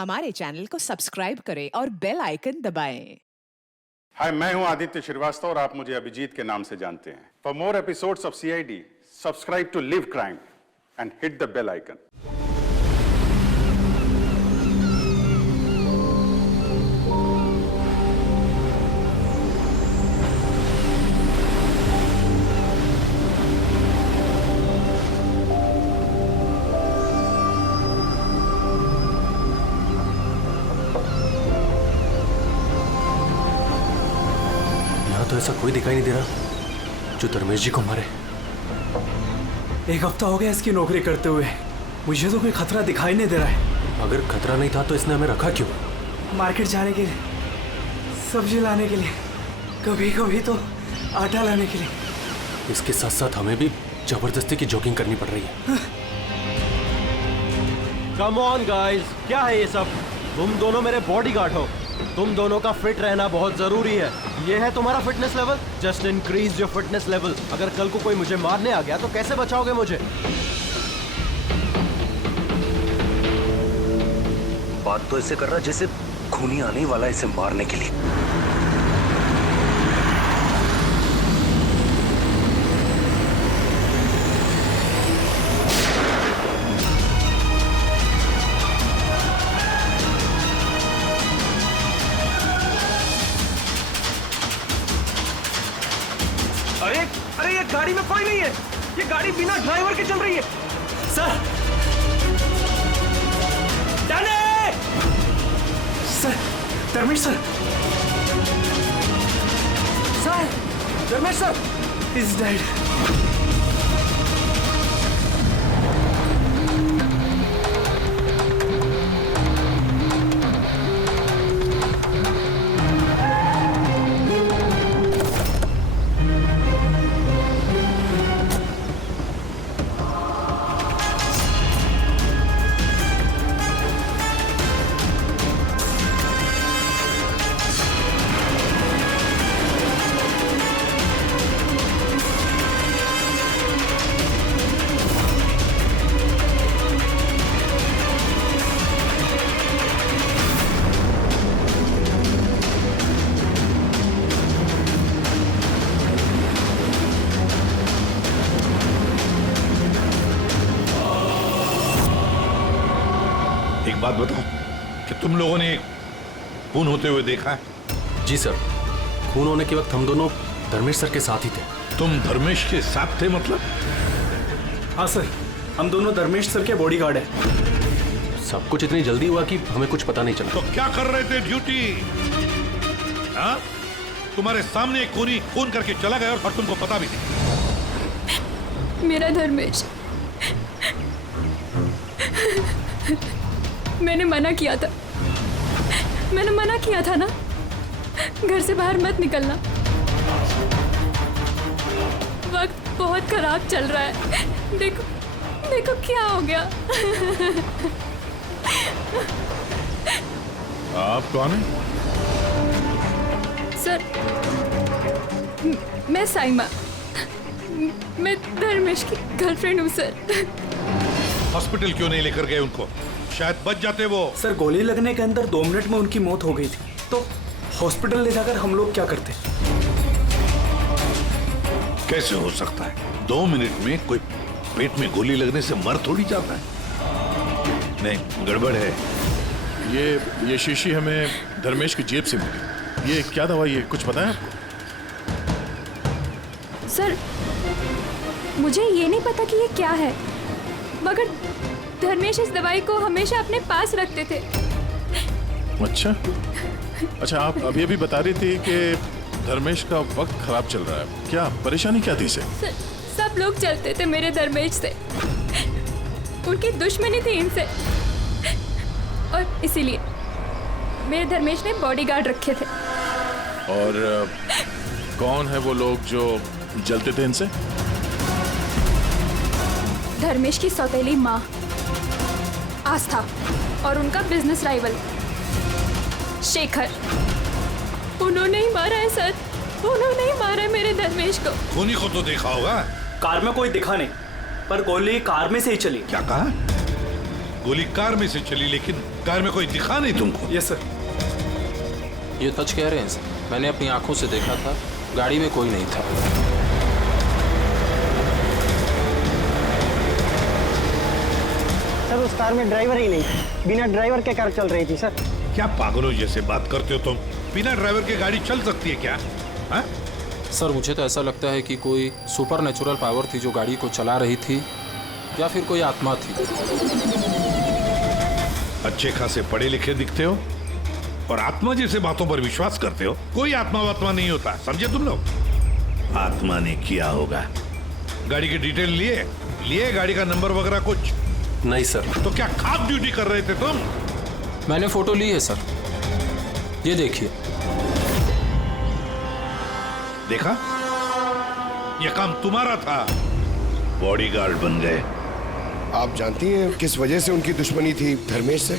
हमारे चैनल को सब्सक्राइब करें और बेल आइकन दबाएं। हाय, मैं हूं आदित्य श्रीवास्तव और आप मुझे अभिजीत के नाम से जानते हैं। For more episodes of CID, subscribe to Live Crime and hit the bell icon. तो ऐसा कोई दिखाई नहीं दे रहा जो धर्मेश जी को मारे। एक हफ्ता हो गया इसकी नौकरी करते हुए, मुझे तो कोई खतरा दिखाई नहीं दे रहा है। अगर खतरा नहीं था तो इसने हमें रखा क्यों? मार्केट जाने के लिए, सब्जी लाने के लिए, कभी कभी तो आटा लाने के लिए। इसके साथ साथ हमें भी जबरदस्ती की जॉगिंग करनी पड़ रही है। कम ऑन गाइस, क्या है ये सब? तुम दोनों मेरे बॉडीगार्ड हो। तुम दोनों का फिट रहना बहुत जरूरी है। ये है तुम्हारा fitness level? Just increase your fitness level. अगर कल को कोई मुझे मारने आ गया तो कैसे बचाओगे मुझे? बात तो ऐसे कर रहा जैसे खूनी आने वाला है इसे मारने के लिए। अरे ये गाड़ी में कोई नहीं है। ये गाड़ी बिना ड्राइवर के चल रही है। Sir, sir, Dharmesh sir, sir, Dharmesh sir is dead. एक बात बताओ कि तुम लोगों ने खून होते हुए देखा है? जी सर, खून होने के वक्त हम दोनों धर्मेश सर के साथ ही थे। तुम धर्मेश के साथ थे मतलब? हाँ सर, हम दोनों धर्मेश सर के बॉडीगार्ड हैं। सब कुछ इतनी जल्दी हुआ कि हमें कुछ पता नहीं चला। तो क्या कर रहे थे ड्यूटी? हाँ, तुम्हारे सामने एक खूनी खून करके चला गया और तुमको पता भी नहीं। मेरा धर्मेश, मैंने मना किया था। मैंने मना किया था ना, घर से बाहर मत निकलना। वक्त बहुत खराब चल रहा है। देखो देखो क्या हो गया। आप कौन हैं? सर, मैं साइमा, मैं धर्मेश की गर्लफ्रेंड हूँ सर। हॉस्पिटल क्यों नहीं लेकर गए उनको? शायद बच जाते वो। सर, गोली लगने के अंदर 2 मिनट में उनकी मौत हो गई थी, तो हॉस्पिटल ले जाकर हम लोग क्या करते? कैसे हो सकता है? 2 मिनट में कोई पेट में गोली लगने से मर थोड़ी जाता है। नहीं, गड़बड़ है। ये शीशी हमें धर्मेश की जेब से मिली। ये क्या दवाई है, कुछ पता है आपको? सर, मुझे ये नहीं पता कि ये क्या है, मगर धर्मेश इस दवाई को हमेशा अपने पास रखते थे। अच्छा, आप अभी अभी बता रही थी कि धर्मेश का वक्त खराब चल रहा है। क्या परेशानी क्या थी इसे? सब लोग चलते थे मेरे धर्मेश से। उनकी दुश्मनी थी इनसे, और इसीलिए मेरे धर्मेश ने बॉडीगार्ड रखे थे। और कौन है वो लोग जो जलते थे इनसे? धर्मेश की सौतेली माँ आस्था और उनका बिजनेस राइवल शेखर। उन्होंने ही मारा है सर, उन्होंने ही मारा है मेरे धर्मेश को। खूनी को तो देखा होगा। कार में कोई दिखा नहीं, पर गोली कार में से ही चली। क्या कहा? गोली कार में से चली, लेकिन कार में कोई दिखा नहीं तुमको। Yes sir. ये सच कह रहे हैं सर, मैंने अपनी आंखों से देखा था, गाड़ी में कोई नहीं था। सर उस कार में ड्राइवर ही नहीं, बिना ड्राइवर के कार चल रही थी सर। क्या पागलों जैसे बात करते हो तुम? बिना ड्राइवर के गाड़ी चल सकती है क्या? हा? सर मुझे तो ऐसा लगता है कि कोई सुपर नेचुरल पावर थी जो गाड़ी को चला रही थी, या फिर कोई आत्मा थी। अच्छे खासे पढ़े लिखे दिखते हो और आत्मा जैसे बातों पर विश्वास करते हो। कोई आत्मा वात्मा नहीं होता, समझे तुम लोग? आत्मा ने किया होगा। गाड़ी की डिटेल लिए गाड़ी का नंबर वगैरह कुछ नहीं सर। तो क्या खास ड्यूटी कर रहे थे तुम? मैंने फोटो ली है सर, ये देखिए। देखा, ये काम तुम्हारा था, बॉडीगार्ड बन गए। आप जानती हैं किस वजह से उनकी दुश्मनी थी धर्मेश से?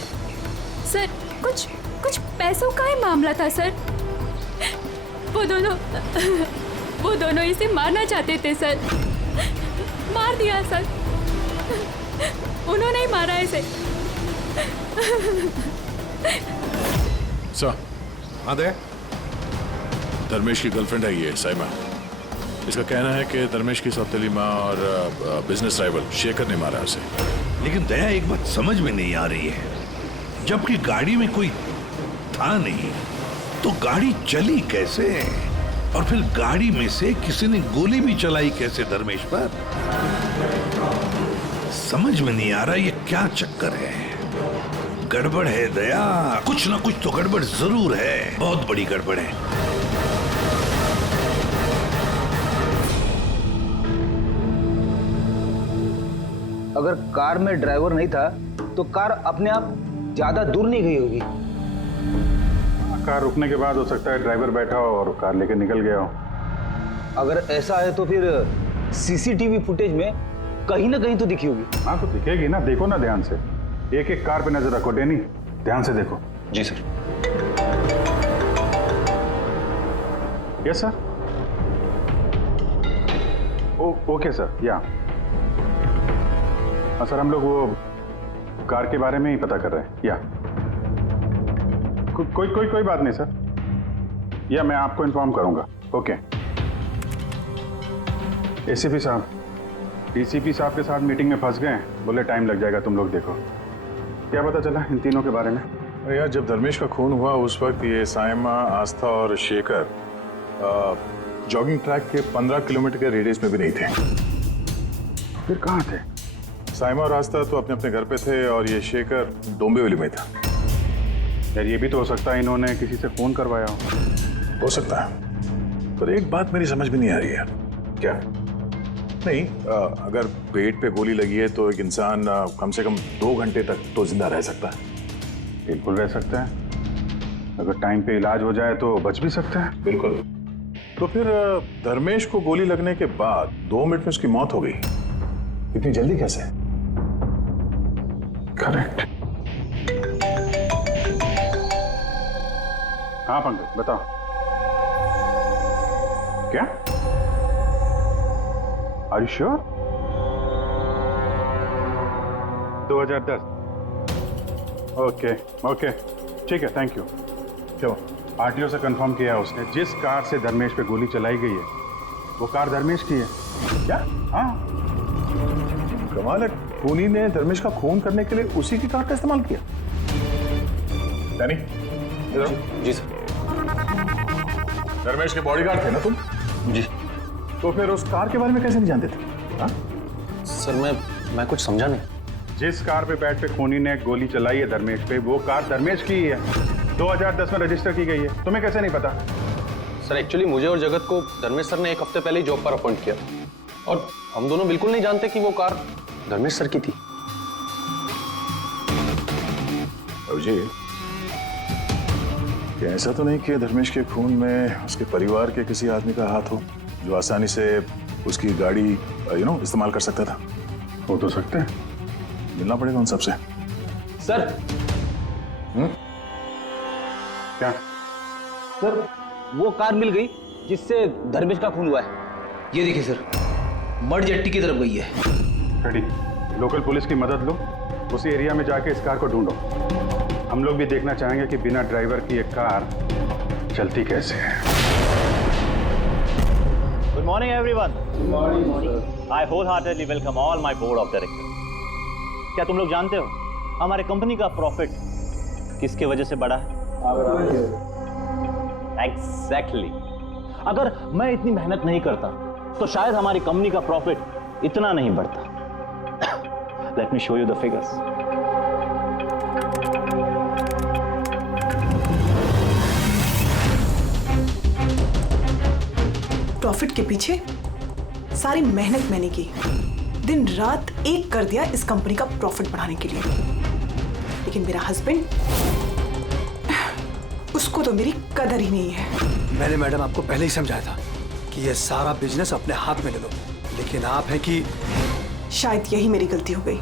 सर कुछ पैसों का ही मामला था सर। वो दोनों इसे मारना चाहते थे सर। मार दिया सर, उन्होंने ही मारा इसे। सर, हाँ दे। धर्मेश की गर्लफ्रेंड है ये साइमा। इसका कहना है कि धर्मेश की सौतेली माँ और बिजनेस राइवल शेखर ने मारा उसे। लेकिन दया, एक बात समझ में नहीं आ रही है, जबकि गाड़ी में कोई था नहीं तो गाड़ी चली कैसे? और फिर गाड़ी में से किसी ने गोली भी चलाई कैसे धर्मेश पर? समझ में नहीं आ रहा ये क्या चक्कर है। गड़बड़ है दया, कुछ ना कुछ तो गड़बड़ जरूर है, बहुत बड़ी गड़बड़ है। अगर कार में ड्राइवर नहीं था तो कार अपने आप ज्यादा दूर नहीं गई होगी। कार रुकने के बाद हो सकता है ड्राइवर बैठा हो और कार लेके निकल गया हो। अगर ऐसा है तो फिर सीसीटीवी फुटेज में कहीं ना कहीं तो दिखी होगी। हाँ तो दिखेगी ना, देखो ना ध्यान से। एक एक कार पे नजर रखो डैनी, ध्यान से देखो। जी sir. Yes sir. Okay sir, yeah हाँ सर, हम लोग वो कार के बारे में ही पता कर रहे हैं। या कोई बात नहीं सर, या मैं आपको इन्फॉर्म करूंगा। ओके। एसीपी साहब, डीसीपी साहब के साथ मीटिंग में फंस गए, बोले टाइम लग जाएगा, तुम लोग देखो। क्या पता चला इन तीनों के बारे में? अरे यार, जब धर्मेश का खून हुआ उस वक्त ये साइमा, आस्था और शेखर जॉगिंग ट्रैक के 15 किलोमीटर के रेडियस में भी नहीं थे। फिर कहाँ थे? साइमा और आस्था तो अपने अपने घर पे थे और ये शेखर डोंबिवली में था। यार ये भी तो हो सकता है इन्होंने किसी से फोन करवाया हो सकता है, पर एक बात मेरी समझ में नहीं आ रही है। क्या? नहीं, अगर पेट पे गोली लगी है तो एक इंसान कम से कम 2 घंटे तक तो जिंदा रह सकता है। बिल्कुल रह सकता है, अगर टाइम पे इलाज हो जाए तो बच भी सकता है। बिल्कुल। तो फिर धर्मेश को गोली लगने के बाद 2 मिनट में उसकी मौत हो गई, इतनी जल्दी कैसे? करेक्ट। हाँ पंकज बताओ। क्या? Are you sure? 2010। ओके ठीक है, थैंक यू। क्यों? आरटीओ से कंफर्म किया उसने, जिस कार से धर्मेश पे गोली चलाई गई है वो कार धर्मेश की है। क्या? हाँ। कमाल है, खूनी ने धर्मेश का खून करने के लिए उसी की कार का इस्तेमाल किया। डैनी, इधर आओ। जी सर। धर्मेश के बॉडीगार्ड थे ना तुम? जी। तो फिर उस कार के बारे में कैसे नहीं जानते थे? हाँ? सर मैं कुछ समझा नहीं। जिस कार पे बैठ पे खूनी ने गोली चलाई है धर्मेश पे, वो कार धर्मेश की ही है, 2010 में रजिस्टर की गई है। तुम्हें कैसे नहीं पता? सर एक्चुअली मुझे और जगत को धर्मेश सर ने 1 हफ्ते पहले ही जॉब पर अपॉइंट किया और हम दोनों बिल्कुल नहीं जानते कि वो कार धर्मेश सर की थी। अभिजीत, ऐसा तो नहीं कि धर्मेश के खून में उसके परिवार के किसी आदमी का हाथ हो जो आसानी से उसकी गाड़ी इस्तेमाल कर सकता था? हो तो सकते हैं, मिलना पड़ेगा उन सबसे। सर। क्या? सर वो कार मिल गई जिससे धर्मेश का खून हुआ है। ये देखिए सर, मड जेट्टी की तरफ गई है। रेडी, लोकल पुलिस की मदद लो उसी एरिया में जाके इस कार को ढूंढो। हम लोग भी देखना चाहेंगे कि बिना ड्राइवर की एक कार चलती कैसे है। Good morning, everyone. Good morning. I wholeheartedly welcome all my board of directors. क्या तुम लोग जानते हो हमारे कंपनी का प्रॉफिट किसके वजह से बढ़ा है? Exactly. अगर मैं इतनी मेहनत नहीं करता तो शायद हमारी कंपनी का प्रॉफिट इतना नहीं बढ़ता। Let me show you the figures. Profit के पीछे सारी मेहनत मैंने की, दिन रात एक कर दिया इस कंपनी का प्रॉफिट बढ़ाने के लिए। लेकिन मेरा हस्बैंड, उसको तो मेरी कदर ही नहीं है। मैंने मैडम आपको पहले ही समझाया था कि ये सारा बिजनेस अपने हाथ में ले लो, लेकिन आप है कि शायद यही मेरी गलती हो गई।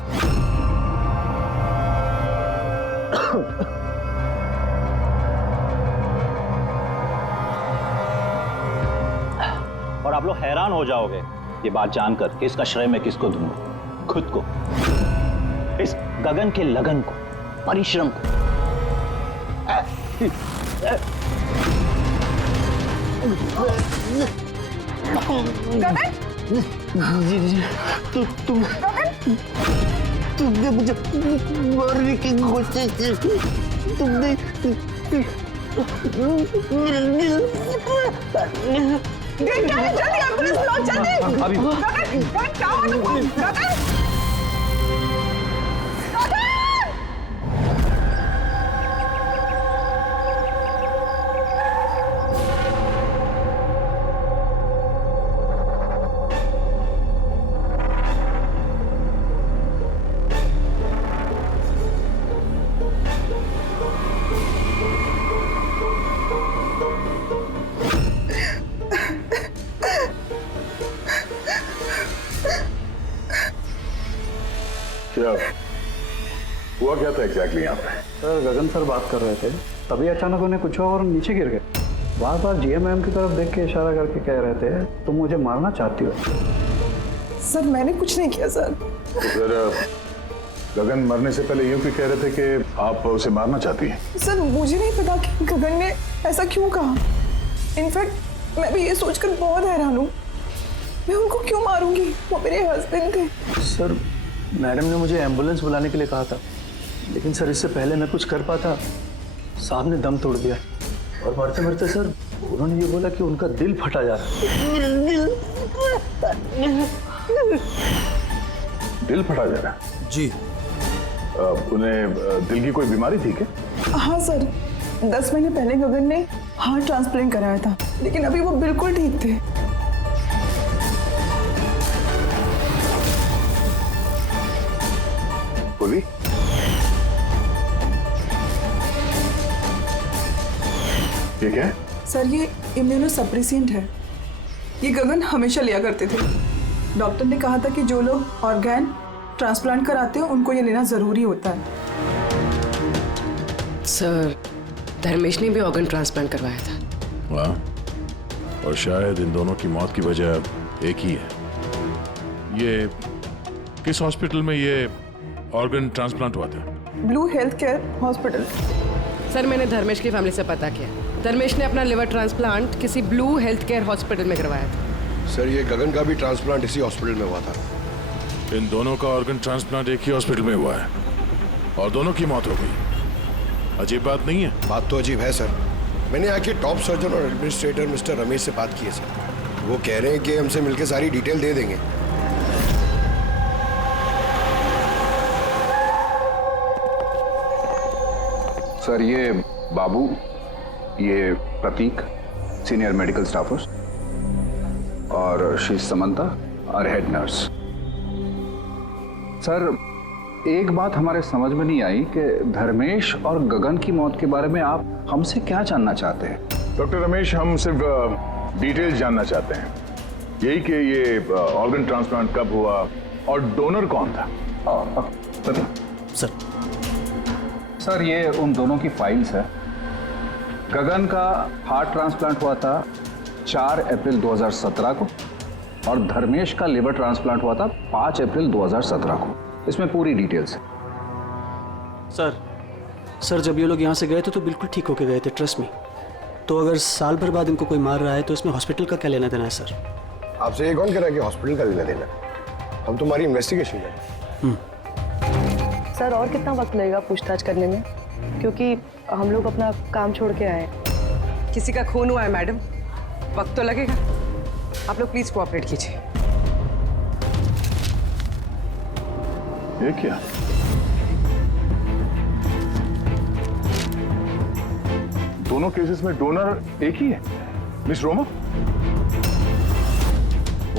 और आप लोग हैरान हो जाओगे ये बात जानकर कि इसका श्रेय मैं किसको दूंगा। खुद को, इस गगन के लगन को, परिश्रम को। तुमने मुझे मारने की कोशिश की। तुमने जल्दी एम्बुलेंस बुलाओ, जल्दी। गगन क्या हुआ तुमको? गगन हुआ क्या था एग्जैक्टली यहाँ पे? सर गगन सर बात कर रहे थे, तभी अचानक उन्हें कुछ हुआ और नीचे गिर गए। बार बार जीएम मैम की तरफ देख के इशारा करके कह रहे थे तुम मुझे मारना चाहती हो। सर मैंने कुछ नहीं किया सर। तो फिर गगन मरने से पहले यूं क्यों कह रहे थे कि आप उसे मारना चाहती हैं? सर मुझे नहीं पता कि गगन ने ऐसा क्यों कहा। इनफैक्ट मैं भी ये सोचकर बहुत हैरान हूँ, मैं उनको क्यों मारूंगी, वो मेरे हस्बैंड थे। सर मैडम ने मुझे एम्बुलेंस बुलाने के लिए कहा था, लेकिन सर इससे पहले मैं कुछ कर पाता, साहब ने दम तोड़ दिया। और मरते मरते सर उन्होंने ये बोला कि उनका दिल फटा जा रहा है। दिल फटा जा रहा है? जी। उन्हें दिल की कोई बीमारी थी क्या? हाँ सर, 10 महीने पहले गगन ने हार्ट ट्रांसप्लांट कराया था, लेकिन अभी वो बिल्कुल ठीक थे। बोली? ये क्या है? सर ये इम्यूनोसप्रेसेंट है, ये गगन हमेशा लिया करते थे। डॉक्टर ने कहा था कि जो लोग ऑर्गन ट्रांसप्लांट कराते हो उनको ये लेना जरूरी होता है। सर धर्मेश ने भी ऑर्गन ट्रांसप्लांट करवाया था। वाह, और शायद इन दोनों की मौत की वजह एक ही है। ये किस हॉस्पिटल में ये ऑर्गन ट्रांसप्लांट हुआ था? Blue health care hospital. Sir मैंने धर्मेश की फैमिली से पता किया, धर्मेश ने अपना लिवर ट्रांसप्लांट किसी ब्लू हेल्थ केयर हॉस्पिटल में करवाया था। सर ये गगन का भी ट्रांसप्लांट इसी हॉस्पिटल में हुआ था। इन दोनों का ऑर्गन ट्रांसप्लांट एक ही हॉस्पिटल में हुआ है और दोनों की मौत हो गई। अजीब बात नहीं है? बात तो अजीब है सर। मैंने यहाँ के टॉप सर्जन और एडमिनिस्ट्रेटर मिस्टर रमेश से बात की है सर। वो कह रहे हैं कि हमसे मिलकर सारी डिटेल दे देंगे। सर ये बाबू, ये प्रतीक, सीनियर मेडिकल स्टाफर्स, और शी समंता और हेड नर्स। सर एक बात हमारे समझ में नहीं आई कि धर्मेश और गगन की मौत के बारे में आप हमसे क्या जानना चाहते हैं? डॉक्टर रमेश, हम सिर्फ डिटेल्स जानना चाहते हैं, यही कि ये ऑर्गन ट्रांसप्लांट कब हुआ और डोनर कौन था। सर सर ये उन दोनों की फाइल्स है। गगन का हार्ट ट्रांसप्लांट हुआ था 4 अप्रैल 2017 को और धर्मेश का लिवर ट्रांसप्लांट हुआ था 5 अप्रैल 2017 को। इसमें पूरी डिटेल्स है। सर जब ये लोग यहाँ से गए थे तो बिल्कुल ठीक होके गए थे, ट्रस्ट मी। तो अगर साल भर बाद इनको कोई मार रहा है तो इसमें हॉस्पिटल का क्या लेना देना है सर? आपसे ये कौन कह रहा है कि हॉस्पिटल का लेना देना? हम तुम्हारी इन्वेस्टिगेशन करें। सर और कितना वक्त लगेगा पूछताछ करने में, क्योंकि हम लोग अपना काम छोड़ के आए। किसी का खून हुआ है मैडम, वक्त तो लगेगा। आप लोग प्लीज कोऑपरेट कीजिए। ये क्या? दोनों केसेस में डोनर एक ही है, मिस रोमा।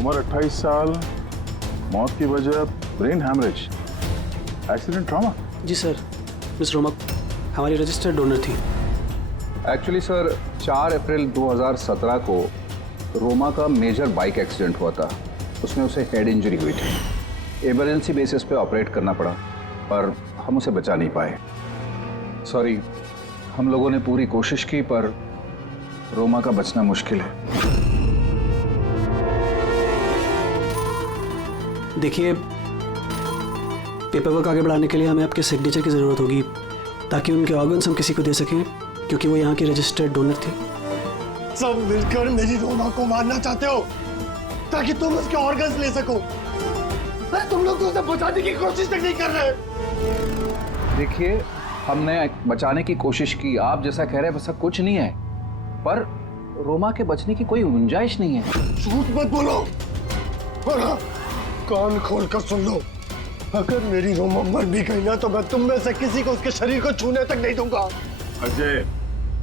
उम्र 28 साल, मौत की वजह ब्रेन हैमरेज, एक्सीडेंट ट्रॉमा। जी सर, मिस रोमा हमारी रजिस्टर्ड डोनर थी। एक्चुअली सर 4 अप्रैल 2017 को रोमा का मेजर बाइक एक्सीडेंट हुआ था। उसमें उसे हेड इंजरी हुई थी। इमरजेंसी बेसिस पे ऑपरेट करना पड़ा, पर हम उसे बचा नहीं पाए। सॉरी, हम लोगों ने पूरी कोशिश की पर रोमा का बचना मुश्किल है। देखिए, पेपर वर्क आगे बढ़ाने के लिए हमें आपके सिग्नेचर की ज़रूरत होगी ताकि उनके ऑर्गन्स हम किसी को दे सकें, क्योंकि वो यहाँ की रजिस्टर्ड डोनर थे। सब मिलकर मेरी रोमा को मारना चाहते हो ताकि तुम उसके ऑर्गन्स ले सको। अरे तुम लोग तो उसे बचाने की कोशिश तक नहीं कर रहे। देखिए, हमने बचाने की कोशिश की, आप जैसा कह रहे हैं वैसा कुछ नहीं है, पर रोमा के बचने की कोई गुंजाइश नहीं है। झूठ मत बोलो और हाँ, कान खोल कर सुन लो। अगर मेरी रोमा मर भी गई ना तो मैं तुम में से किसी को उसके शरीर को छूने तक नहीं दूंगा। अजय,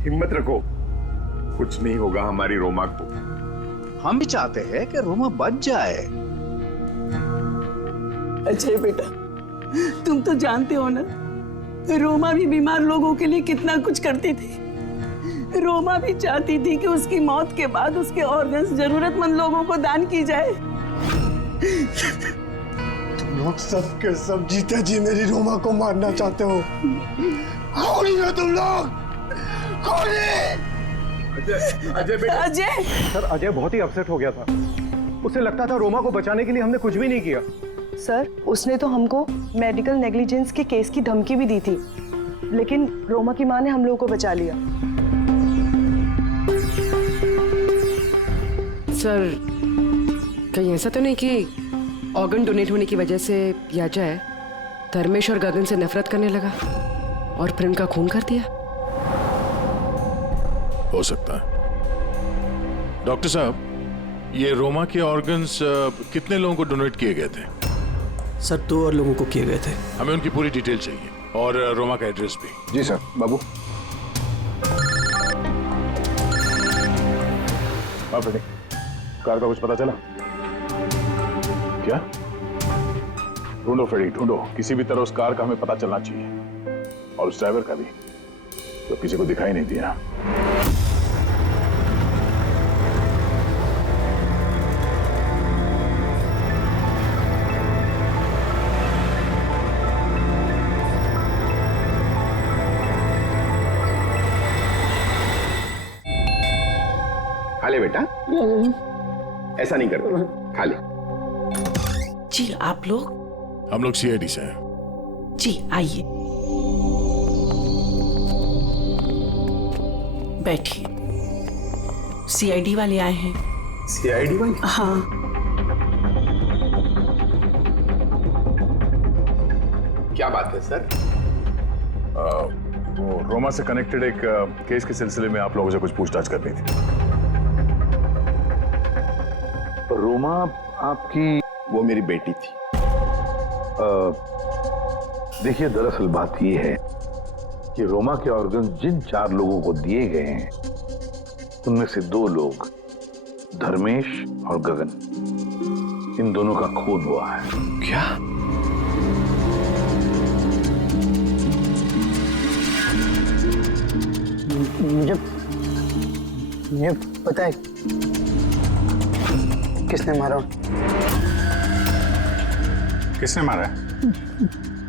हिम्मत रखो, कुछ नहीं होगा हमारी रोमा को। हम भी चाहते हैं कि रोमा बच जाए। अजय बेटा, तुम तो जानते हो ना, रोमा भी बीमार लोगों के लिए कितना कुछ करती थी। रोमा भी चाहती थी कि उसकी मौत के बाद उसके ऑर्गन्स जरूरतमंद लोगों को दान की जाए। तुम लोग सब के सब जीते जी मेरी रोमा को मारना चाहते हो। कौन है तुम लोग? कौन है? अजय बेटा। अजय सर, अजय बहुत ही अपसेट हो गया था। उसे लगता था रोमा को बचाने के लिए हमने कुछ भी नहीं किया। सर, उसने तो हमको मेडिकल नेग्लिजेंस के केस की धमकी भी दी थी, लेकिन रोमा की माँ ने हम लोगों को बचा लिया। सर, कहीं ऐसा तो नहीं कि ऑर्गन डोनेट होने की वजह से याजय धर्मेश और गगन से नफरत करने लगा और फिर उनका खून कर दिया? हो सकता है। डॉक्टर साहब, ये रोमा के ऑर्गन्स कितने लोगों को डोनेट किए गए थे? सर 2 और लोगों को किए गए थे। हमें उनकी पूरी डिटेल चाहिए और रोमा का एड्रेस भी। जी सर। बाबू। हाँ बेटे, कार का कुछ पता चला क्या? ढूंढो फ्रेडी, ढूंढो। किसी भी तरह उस कार का हमें पता चलना चाहिए, और उस ड्राइवर का भी, तो किसी को दिखाई नहीं दिया। खा ले बेटा, ऐसा नहीं करते, खा ले। जी आप लोग? हम लोग सीआईडी से हैं। जी आइए, बैठिए। सीआईडी वाले आए हैं। सीआईडी वाले? हाँ। क्या बात है सर? वो रोमा से कनेक्टेड एक केस के सिलसिले में आप लोगों से कुछ पूछताछ करनी थी। रोमा आपकी? वो मेरी बेटी थी। देखिए, दरअसल बात ये है कि रोमा के ऑर्गन जिन 4 लोगों को दिए गए हैं, उनमें से 2 लोग, धर्मेश और गगन, इन दोनों का खून हुआ है। क्या? मुझे पता है किसने मारा। किसने मारा है?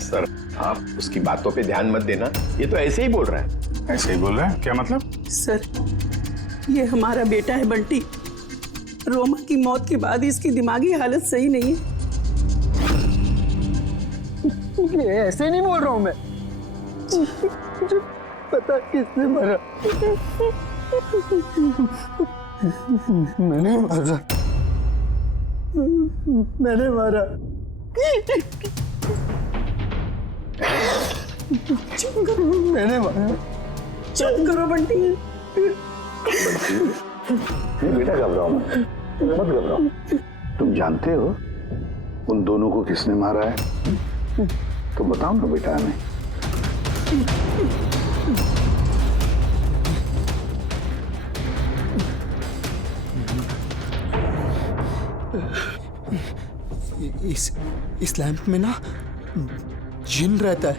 सर, आप उसकी बातों पे ध्यान मत देना, ये तो ऐसे ही बोल रहा है। ऐसे ही बोल रहा है? क्या मतलब? सर, ये हमारा बेटा है बंटी। रोमा की मौत के बाद इसकी दिमागी हालत सही नहीं है। ऐसे नहीं बोल रहा हूं मैं। मुझे पता किसने मारा। मैंने मारा। मैंने मारा। मैंने मारा। चुप करो बंटी। बेटा घबराओ मत घबराओ। तुम जानते हो उन दोनों को किसने मारा है? तो बताओ ना बेटा हमें। इस लैंप में ना जिन रहता है,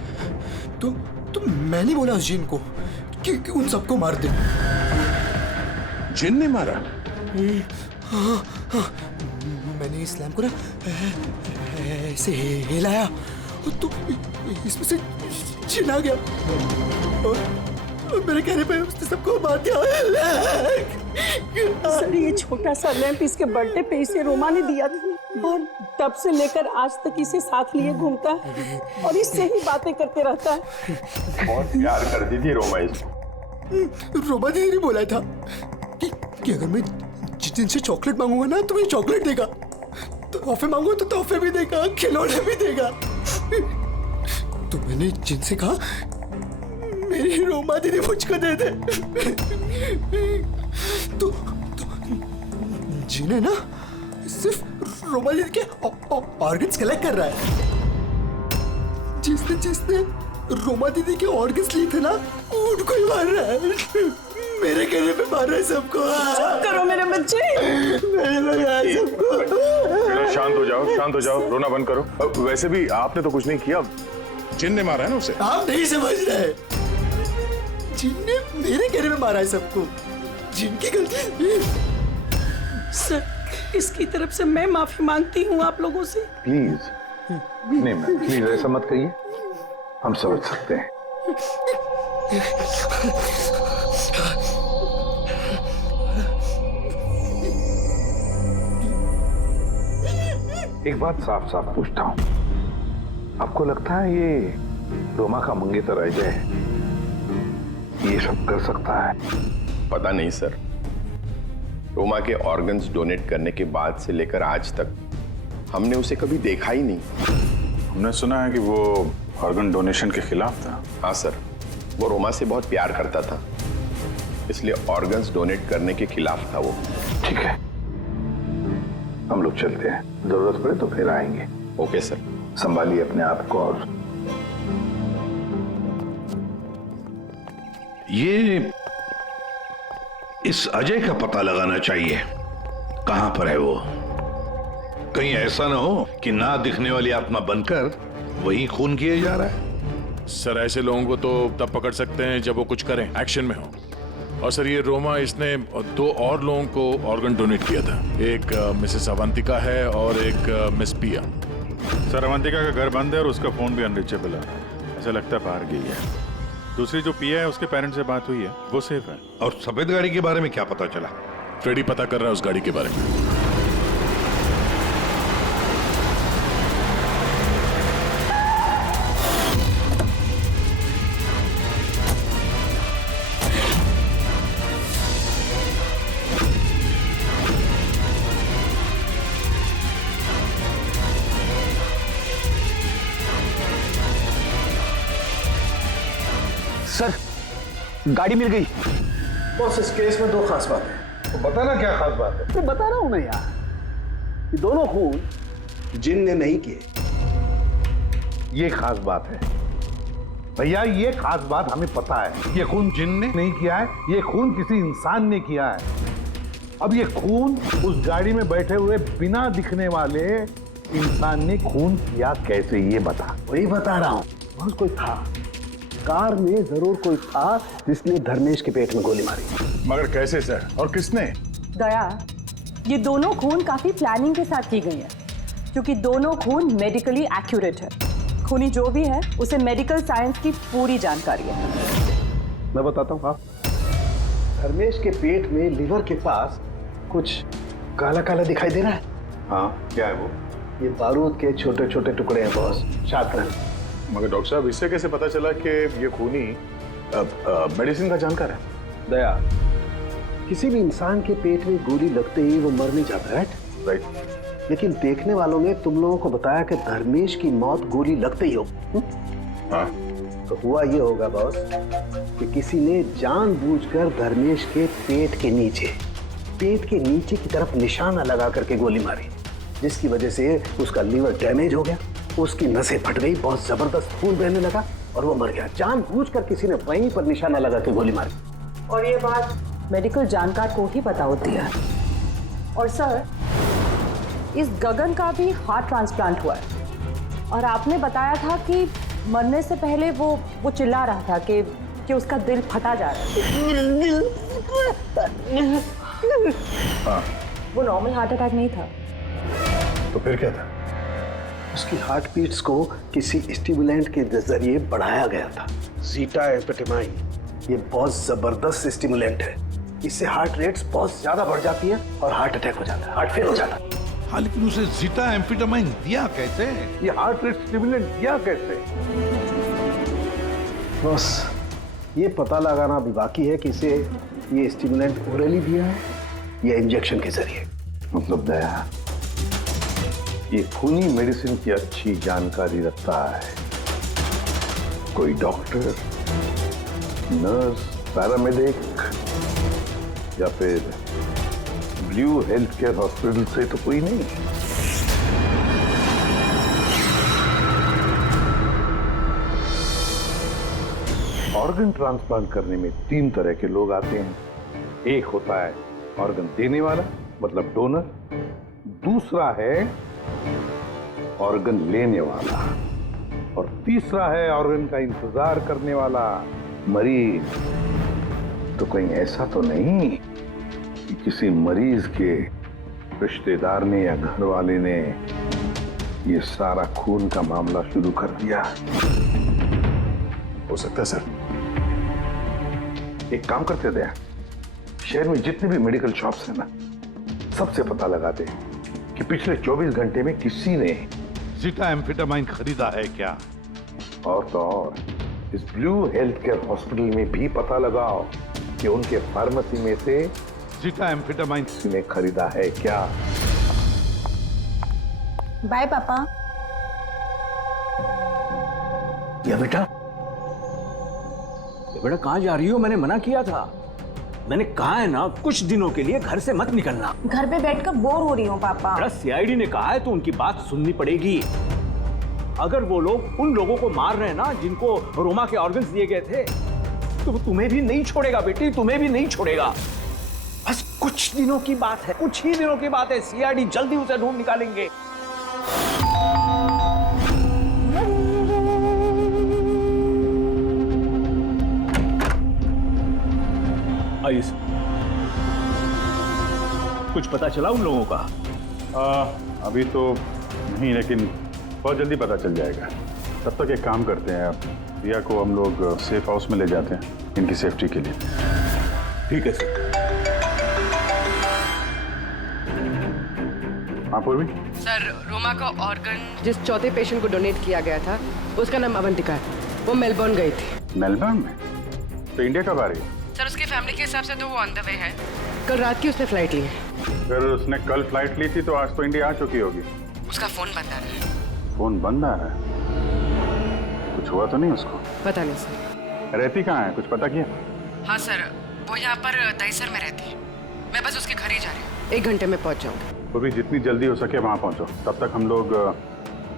तो मैंने बोला उस जिन को कि उन सबको मार दे। जिन ने मारा? हाँ, मैंने इस लैंप को ना ऐसे हिलाया तो इसमें से जिन आ गया और मेरे कहने पे उसने सबको मार दिया। सर ये छोटा सा लैंप इसके बर्थडे पे इसे रोमा ने दिया था और तब से लेकर आज तक इसे साथ लिए घूमता है और इससे ही बातें करते रहता है। बहुत प्यार करती थी रोमा इसको। रोमा ने नहीं बोला था कि अगर मैं जिन से चॉकलेट मांगूंगा ना तो मुझे चॉकलेट देगा, तोहफे मांगूंगा तो तोहफे भी देगा, खिलौने भी देगा। तो मैंने जिनसे कहा मेरी रोमा दीदी मुझको दे दे। तो जिन है ना सिर्फ रोमा दीदी के ऑर्गन्स कलेक्ट कर रहा है। जिसने रोमा दीदी के ऑर्गन्स लिए थे ना उनको ही मार रहा है। मेरे कहने पे मार रहा है सबको। चुप करो मेरे बच्चे। मैंने लगाया सबको। शांत हो जाओ, रोना बंद करो। वैसे भी आपने तो कुछ नहीं किया, जिन ने मारा है ना उसे। आप नहीं समझ रहे, जिन ने मेरे कहने पे मारा है सबको, जिनकी गलती। सर इसकी तरफ से मैं माफी मांगती हूँ आप लोगों से। प्लीज नहीं मैम, प्लीज ऐसा मत कहिए, हम समझ सकते हैं। एक बात साफ साफ पूछता हूं, आपको लगता है ये रोमा का मंगेतर अजय ये सब कर सकता है? पता नहीं सर, रोमा के ऑर्गन्स डोनेट करने के बाद से लेकर आज तक हमने उसे कभी देखा ही नहीं। हमने सुना है कि वो ऑर्गन डोनेशन के खिलाफ था। हाँ सर, वो रोमा से बहुत प्यार करता था, इसलिए ऑर्गन्स डोनेट करने के खिलाफ था वो। ठीक है, हम लोग चलते हैं, जरूरत पड़े तो फिर आएंगे। Okay sir. संभालिए अपने आप को। और ये इस अजय का पता लगाना चाहिए, कहां पर है वो। कहीं ऐसा ना हो कि ना दिखने वाली आत्मा बनकर वही खून किए जा रहा है। सर ऐसे लोगों को तो तब पकड़ सकते हैं जब वो कुछ करें, एक्शन में हो। और सर ये रोमा इसने 2 और लोगों को ऑर्गन डोनेट किया था, एक मिसेस अवंतिका है और एक मिस पिया। सर अवंतिका का घर बंद है और उसका फोन भी अनरीचेबल है, ऐसा लगता है बाहर गई है। दूसरी जो पिया है उसके पेरेंट्स से बात हुई है, वो सेफ है। और सफेद गाड़ी के बारे में क्या पता चला? फ्रेडी पता कर रहा है उस गाड़ी के बारे में। सर गाड़ी मिल गई। बॉस इस केस में 2 खास बात है। तो बताना क्या खास बात है? तो बता रहा हूं मैं यार, ये दोनों खून जिन ने नहीं किए। ये खास बात है भैया, ये खास बात हमें पता है। ये खून जिन ने नहीं किया है, ये खून किसी इंसान ने किया है। अब ये खून उस गाड़ी में बैठे हुए बिना दिखने वाले इंसान ने खून किया कैसे, ये बता। वही बता रहा हूं, बस कोई था कार में, जरूर कोई था जिसने धर्मेश के पेट में गोली मारी। मगर कैसे सर, और किसने? दया, ये दोनों खून काफी प्लानिंग के साथ की गई है, क्योंकि दोनों खून मेडिकली एक्यूरेट है। खूनी जो भी है उसे मेडिकल साइंस की पूरी जानकारी है। मैं बताता हूँ। आप धर्मेश के पेट में लिवर के पास कुछ काला काला दिखाई दे रहा है। हाँ, क्या है वो? ये बारूद के छोटे छोटे टुकड़े हैं बॉस, शातरंज। मगर डॉक्टर साहब इससे कैसे पता चला कि ये खूनी मेडिसिन का जानकार है? दया, किसी भी इंसान के पेट में गोली लगते ही वो मर नहीं जाता, राइट? लेकिन देखने वालों ने तुम लोगों को बताया कि धर्मेश की मौत गोली लगते ही हो। हाँ। तो हुआ ये होगा बॉस कि किसी ने जानबूझकर धर्मेश के पेट के नीचे की तरफ निशाना लगा करके गोली मारी, जिसकी वजह से उसका लीवर डैमेज हो गया, उसकी नसें फट गई, बहुत जबरदस्त खून बहने लगा और वो मर गया। जानबूझकर किसी ने वहीं पर निशाना लगा के गोली मारी। और ये बात मेडिकल जानकार को ही पता होती है। और सर, इस गगन का भी हार्ट ट्रांसप्लांट हुआ है और आपने बताया था कि मरने से पहले वो चिल्ला रहा था कि उसका दिल फटा जा रहा है। हाँ। वो नॉर्मल हार्ट अटैक नहीं था। तो फिर क्या था? उसकी हार्ट बीट्स को किसी स्टिमुलेंट के जरिए बढ़ाया गया था। जीटा एम्फेटामाइन ये बहुत जबरदस्त स्टिमुलेंट है। इससे हार्ट रेट्स बहुत ज्यादा बढ़ जाती है और हार्ट अटैक हो जाता है, हार्ट फेल हो जाता है। हाँ, लेकिन उसे जीटा एम्फेटामाइन दिया कैसे? ये हार्ट रेट स्टिमुलेंट दिया कैसे? बस ये पता लगाना भी बाकी है कि इसे ये स्टिमुलेंट ओरली दिया है या इंजेक्शन के जरिए। मतलब दया, ये खूनी मेडिसिन की अच्छी जानकारी रखता है। कोई डॉक्टर, नर्स, पैरामेडिक या फिर ब्लू हेल्थ केयर हॉस्पिटल से तो कोई नहीं। ऑर्गन ट्रांसप्लांट करने में 3 तरह के लोग आते हैं। एक होता है ऑर्गन देने वाला, मतलब डोनर। दूसरा है ऑर्गन लेने वाला और तीसरा है ऑर्गन का इंतजार करने वाला, मरीज। तो कहीं ऐसा तो नहीं कि किसी मरीज के रिश्तेदार ने या घर वाले ने ये सारा खून का मामला शुरू कर दिया? हो सकता है सर। एक काम करते थे, शहर में जितने भी मेडिकल शॉप्स हैं ना, सबसे पता लगाते कि पिछले 24 घंटे में किसी ने जीटा एम्फेटामाइन खरीदा है क्या? और तो और इस ब्लू हेल्थ केयर हॉस्पिटल में भी पता लगाओ कि उनके फार्मेसी में से जीटा एम्फेटामाइन ने खरीदा है क्या। बाय पापा। या बेटा कहाँ जा रही हो? मैंने मना किया था। मैंने कहा है ना, कुछ दिनों के लिए घर से मत निकलना। घर पे बैठकर बोर हो रही हूँ पापा। सीआईडी ने कहा है तो उनकी बात सुननी पड़ेगी। अगर वो लोग उन लोगों को मार रहे हैं ना जिनको रोमा के ऑर्गन्स दिए गए थे, तो वो तुम्हें भी नहीं छोड़ेगा बेटी, तुम्हें भी नहीं छोड़ेगा। बस कुछ दिनों की बात है, कुछ ही दिनों की बात है। सीआईडी जल्दी उसे ढूंढ निकालेंगे। आइए, कुछ पता चला उन लोगों का? अभी तो नहीं, लेकिन बहुत जल्दी पता चल जाएगा। तब तक एक काम करते हैं, प्रिया को हम लोग सेफ हाउस में ले जाते हैं इनकी सेफ्टी के लिए। ठीक है सर। हाँ पूर्वी। सर, रोमा का ऑर्गन जिस चौथे पेशेंट को डोनेट किया गया था, उसका नाम अवंतिका है। वो मेलबर्न गई थी। मेलबर्न में? तो इंडिया कब आ रही है? सर, उसकी फैमिली के हिसाब से तो वो ऑन द वे है। कल रात की उसने फ्लाइट ली है। अगर उसने कल फ्लाइट ली थी तो आज तो इंडिया आ चुकी होगी। उसका फोन बंद आ रहा है। फोन बंद आ रहा है? कुछ हुआ तो नहीं उसको? पता नहीं सर। रहती कहाँ है, कुछ पता किया? हाँ सर, वो यहाँ पर दहीसर में रहती है। मैं बस उसके घर ही जा रही हूँ। 1 घंटे में पहुँच जाऊँगी। वो भी जितनी जल्दी हो सके वहाँ पहुँचो। तब तक हम लोग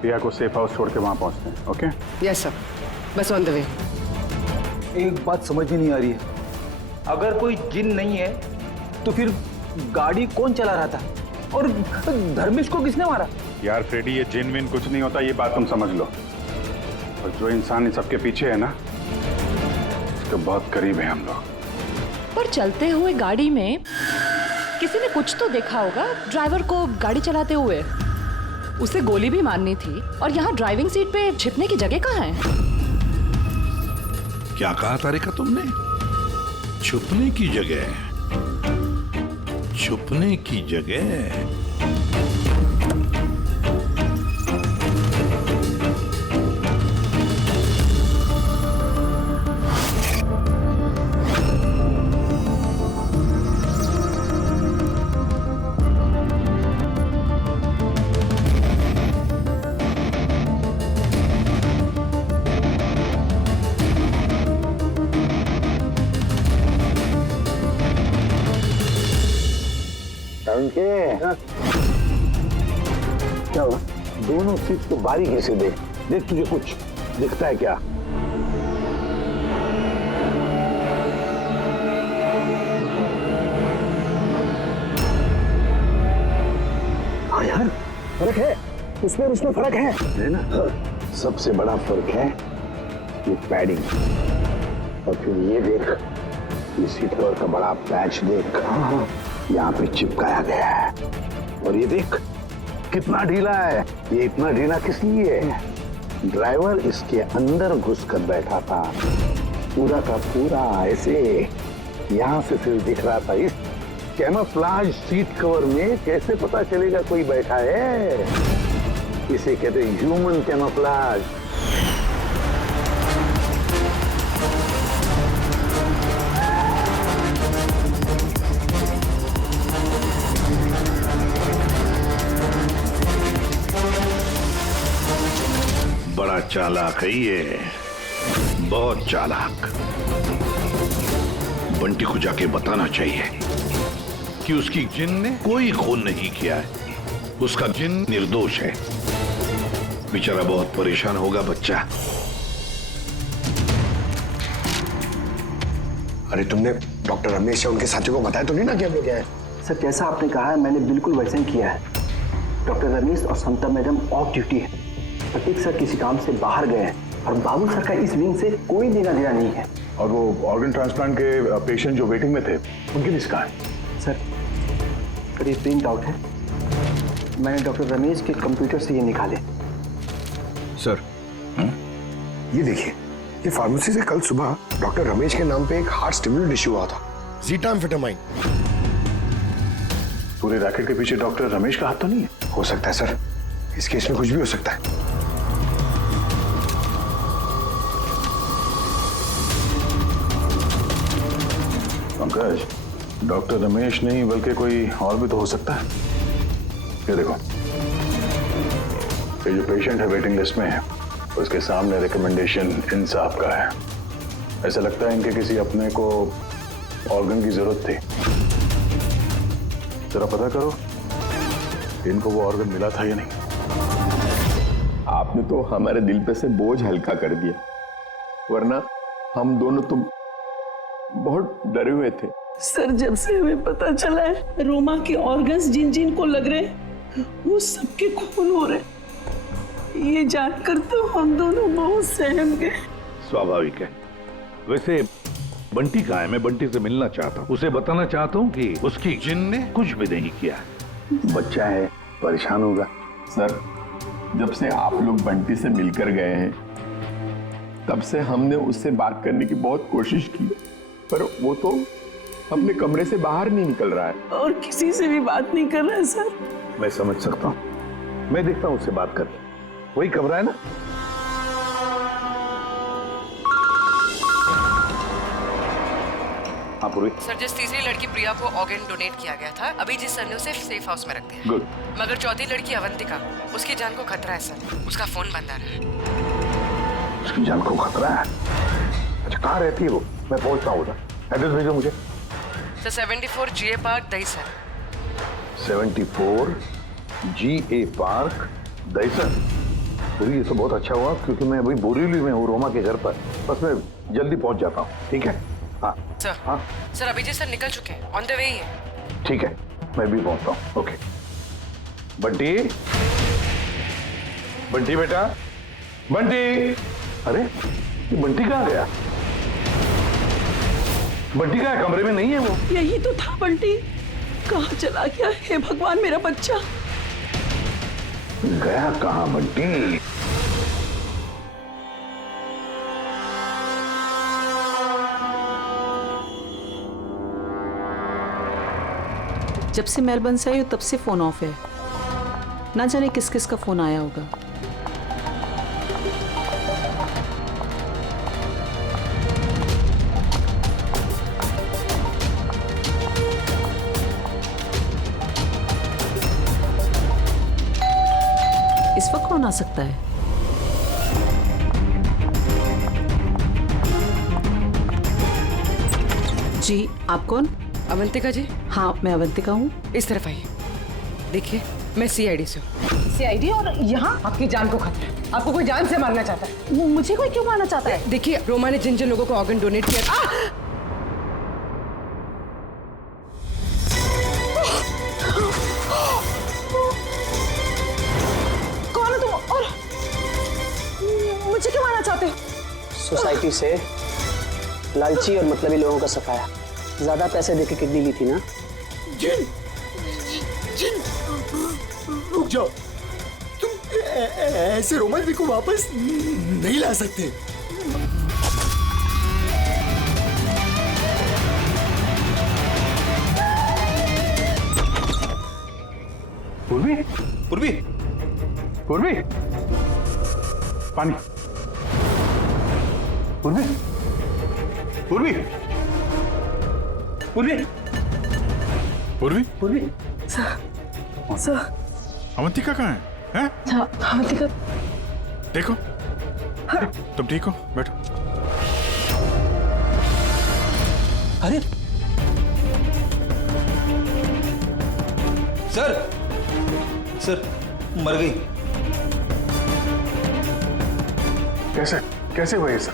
प्रिया को सेफ हाउस छोड़ के वहाँ पहुँचते हैं। ओके? यस सर, बस ऑन द वे। एक बात समझ में नहीं आ रही है, अगर कोई जिन नहीं है तो फिर गाड़ी कौन चला रहा था और धर्मेश को किसने मारा? यार फ्रेडी, ये जिन विन कुछ नहीं होता, ये बात तुम समझ लो। और जो इंसान इन सबके पीछे है ना, उसके बहुत करीब है हम लोग। पर चलते हुए गाड़ी में किसी ने कुछ तो देखा होगा ड्राइवर को गाड़ी चलाते हुए। उसे गोली भी मारनी थी और यहाँ ड्राइविंग सीट पे छिपने की जगह कहाँ है? क्या कहा तारिका तुमने? छुपने की जगह? छुपने की जगह? के हाँ? क्या हुआ? दोनों सीट को बारीकी से देख, देख तुझे कुछ दिखता है क्या? हाँ यार, फर्क है उसमें और उसमें फर्क है ना? सबसे बड़ा फर्क है ये पैडिंग, और फिर ये देख, ये सीट कवर का बड़ा पैच देख, यहाँ पे चिपकाया गया है। और ये देख कितना ढीला है। ये इतना ढीला किस लिए है? ड्राइवर इसके अंदर घुस कर बैठा था, पूरा का पूरा ऐसे यहाँ से सिर्फ दिख रहा था। इस कैमोफ्लेज सीट कवर में कैसे पता चलेगा कोई बैठा है? इसे कहते हैं ह्यूमन कैमोफ्लेज। बड़ा चालाक है ये, बहुत चालाक। बंटी को जाके बताना चाहिए कि उसकी जिन ने कोई खून नहीं किया है, उसका जिन निर्दोष है। बेचारा बहुत परेशान होगा बच्चा। अरे तुमने डॉक्टर रमेश या उनके साथियों को बताया तो नहीं ना कि हम लोग गए? सर जैसा आपने कहा है मैंने बिल्कुल वैसे ही किया है। डॉक्टर रमेश और समता मैडम ऑफ ड्यूटी है, प्रतीक सर किसी काम से बाहर गए हैं और बाबू सर का इस विंग से कोई लेना देना नहीं है। और वो ऑर्गन ट्रांसप्लांट के पेशेंट जो वेटिंग में थे, उनकी लिस्ट कहाँ है? सर ये प्रिंट आउट है, मैंने डॉक्टर रमेश के कंप्यूटर से ये निकाले। सर ये देखिए, ये फार्मेसी से कल सुबह डॉक्टर रमेश के नाम पे एक हार्ट स्टिमुलेंट इश्यू हुआ था, ज़ीटाम्फेटामाइन। पूरे रैकेट के पीछे डॉक्टर रमेश का हाथ तो नहीं है? हो सकता है सर, इस केस में कुछ भी हो सकता है। पंकज, डॉक्टर रमेश नहीं बल्कि कोई और भी तो हो सकता है। ये देखो, ये जो पेशेंट है वेटिंग लिस्ट में है, उसके सामने रिकमेंडेशन इन साहब का है। ऐसा लगता है इनके किसी अपने को ऑर्गन की जरूरत थी। जरा पता करो इनको वो ऑर्गन मिला था या नहीं। आपने तो हमारे दिल पे से बोझ हल्का कर दिया, वरना हम दोनों तो बहुत डरे हुए थे। सर जब से हमें पता चला है रोमा के ऑर्गन्स जिन जिन को लग रहे वो सबके खून हो रहे, ये जानकर तो हम दोनों बहुत सहम गए। स्वाभाविक है। वैसे बंटी कहाँ है? मैं बंटी से मिलना चाहता हूँ, उसे बताना चाहता हूँ कि उसकी जिन ने कुछ भी नहीं किया। बच्चा है, परेशान होगा। सर जब से आप लोग बंटी से मिलकर गए हैं, तब से हमने उससे बात करने की बहुत कोशिश की, पर वो तो अपने कमरे से बाहर नहीं निकल रहा है और किसी से भी बात नहीं कर रहा है। सर मैं समझ सकता हूँ, मैं देखता हूँ उससे बात कर। वही कमरा है ना? हाँ पूर्वी। सर जिस तीसरी लड़की प्रिया को ऑर्गन डोनेट किया गया था, अभी जिस सर ने उसे सेफ हाउस में रख दिया। गुड। मगर चौथी लड़की अवंतिका, उसकी जान को खतरा है सर, उसका फोन बंद आ रहा है। उसकी जान को खतरा है? अच्छा कहाँ रहती है वो? मैं पहुंचता हूँ उधर, एड्रेस भेजो मुझे। Sir 74 GA park Dahisar. 74 GA park Dahisar. तो ये तो बहुत अच्छा हुआ क्योंकि मैं अभी बोरीवली में हूँ रोमा के घर पर, बस मैं जल्दी पहुंच जाता हूँ। ठीक है? हाँ सर। हाँ सर अभिजीत सर निकल चुके हैं, ऑन द वे ही है। ठीक है, मैं भी पहुंचता हूँ। ओके। बंटी, बंटी बेटा, बंटी। अरे ये बंटी कहाँ गया? बंटी कहाँ है? कमरे में नहीं है वो? यही तो था बंटी, कहाँ चला गया? हे भगवान मेरा बच्चा गया कहाँ बंटी? जब से मेलबर्न से आई हूँ तब से फोन ऑफ है, ना जाने किस किस का फोन आया होगा। इस वक्त कौन आ सकता है? जी आप कौन? अवंतिका जी? हाँ, मैं अवंतिका हूँ। इस तरफ आइए। देखिए, मैं सीआईडी से हूँ। सीआईडी? और यहाँ आपकी जान को खतरा है। आपको कोई जान से मारना चाहता है। मुझे कोई क्यों मारना चाहता है? देखिए, रोमा ने जिन जिन लोगों को ऑर्गन डोनेट किया। कौन हो तुम और मुझे क्यों मारना चाहते हो? सोसाइटी से लालची और मतलबी लोगों का सफाया। ज्यादा पैसे देके किडनी ली थी ना? जिन रुक जाओ, तुम ऐसे रोमा दीदी को वापस नहीं ला सकते। पूर्वी, पूर्वी, पूर्वी, पानी। पूर्वी, पूर्वी, पूर्वी, पूर्वी, पूर्वी। सर, अवंतिका कहाँ है? हैं? अवंतिका। देखो, तुम ठीक हो? बैठो। अरे सर, सर मर गई। कैसे कैसे हुआ ये सब?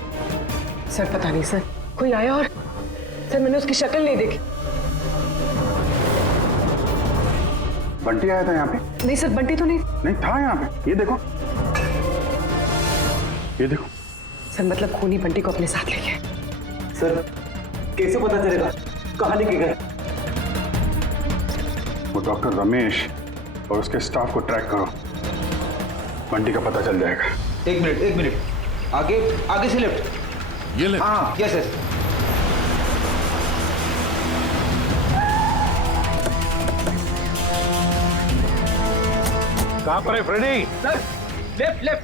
सर पता नहीं सर, कोई आया और सर मैंने उसकी शक्ल नहीं देखी। बंटी आया था यहाँ पे? नहीं सर, बंटी तो नहीं। नहीं था यहाँ पे। ये देखो, ये देखो। सर मतलब खूनी बंटी को अपने साथ ले गए। सर कैसे पता चलेगा कहाँ लेके गए? वो डॉक्टर रमेश और उसके स्टाफ को ट्रैक करो, बंटी का पता चल जाएगा। एक मिनट, आगे आगे से लेफ्ट। ये ले। हाँ, यस यस। कहाँ पर है Freddy? Sir left left.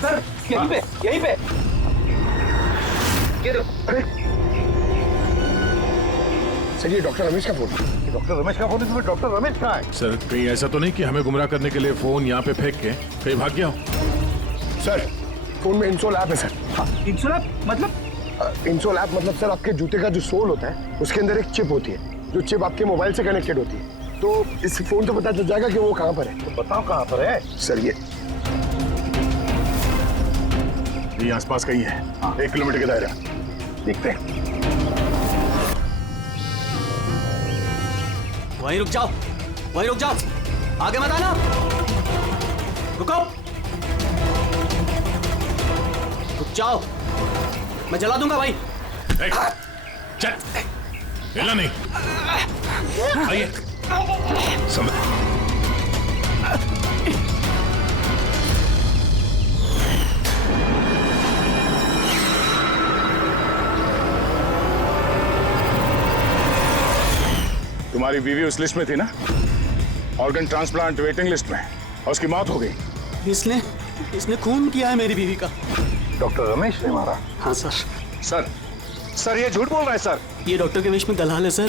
Sir यहीं पे, यहीं पे। ये देखो। सर ये डॉक्टर रमेश का फोन। डॉक्टर रमेश का फोन है? तुम्हें डॉक्टर रमेश कहाँ है? सर कहीं ऐसा तो नहीं कि हमें गुमराह करने के लिए फोन यहाँ पे फेंक के कहीं भाग गया हो? सर फोन में इंसोल ऐप है सर। इंसोल ऐप मतलब? इंसोल ऐप मतलब सर आपके जूते का जो सोल होता है उसके अंदर एक चिप होती है, जो चिप आपके मोबाइल से कनेक्टेड होती है। तो इस फोन से पता चल जाएगा कि वो कहाँ पर है। तो बताओ कहाँ पर है? सर ये आसपास कहीं है। हाँ, 1 किलोमीटर के दायरा। देखते हैं। वहीं रुक जाओ, वहीं रुक जाओ, आगे मत आना। रुको, रुक जाओ, मैं जला दूंगा भाई। चल, हिला नहीं। आइए। तुम्हारी बीवी उस लिस्ट में थी ना, ऑर्गन ट्रांसप्लांट वेटिंग लिस्ट में, और उसकी मौत हो गई। इसने खून किया है मेरी बीवी का। डॉक्टर रमेश ने मारा? हाँ सर। सर ये झूठ बोल रहा है सर। ये डॉक्टर के वेश में दलाल है सर,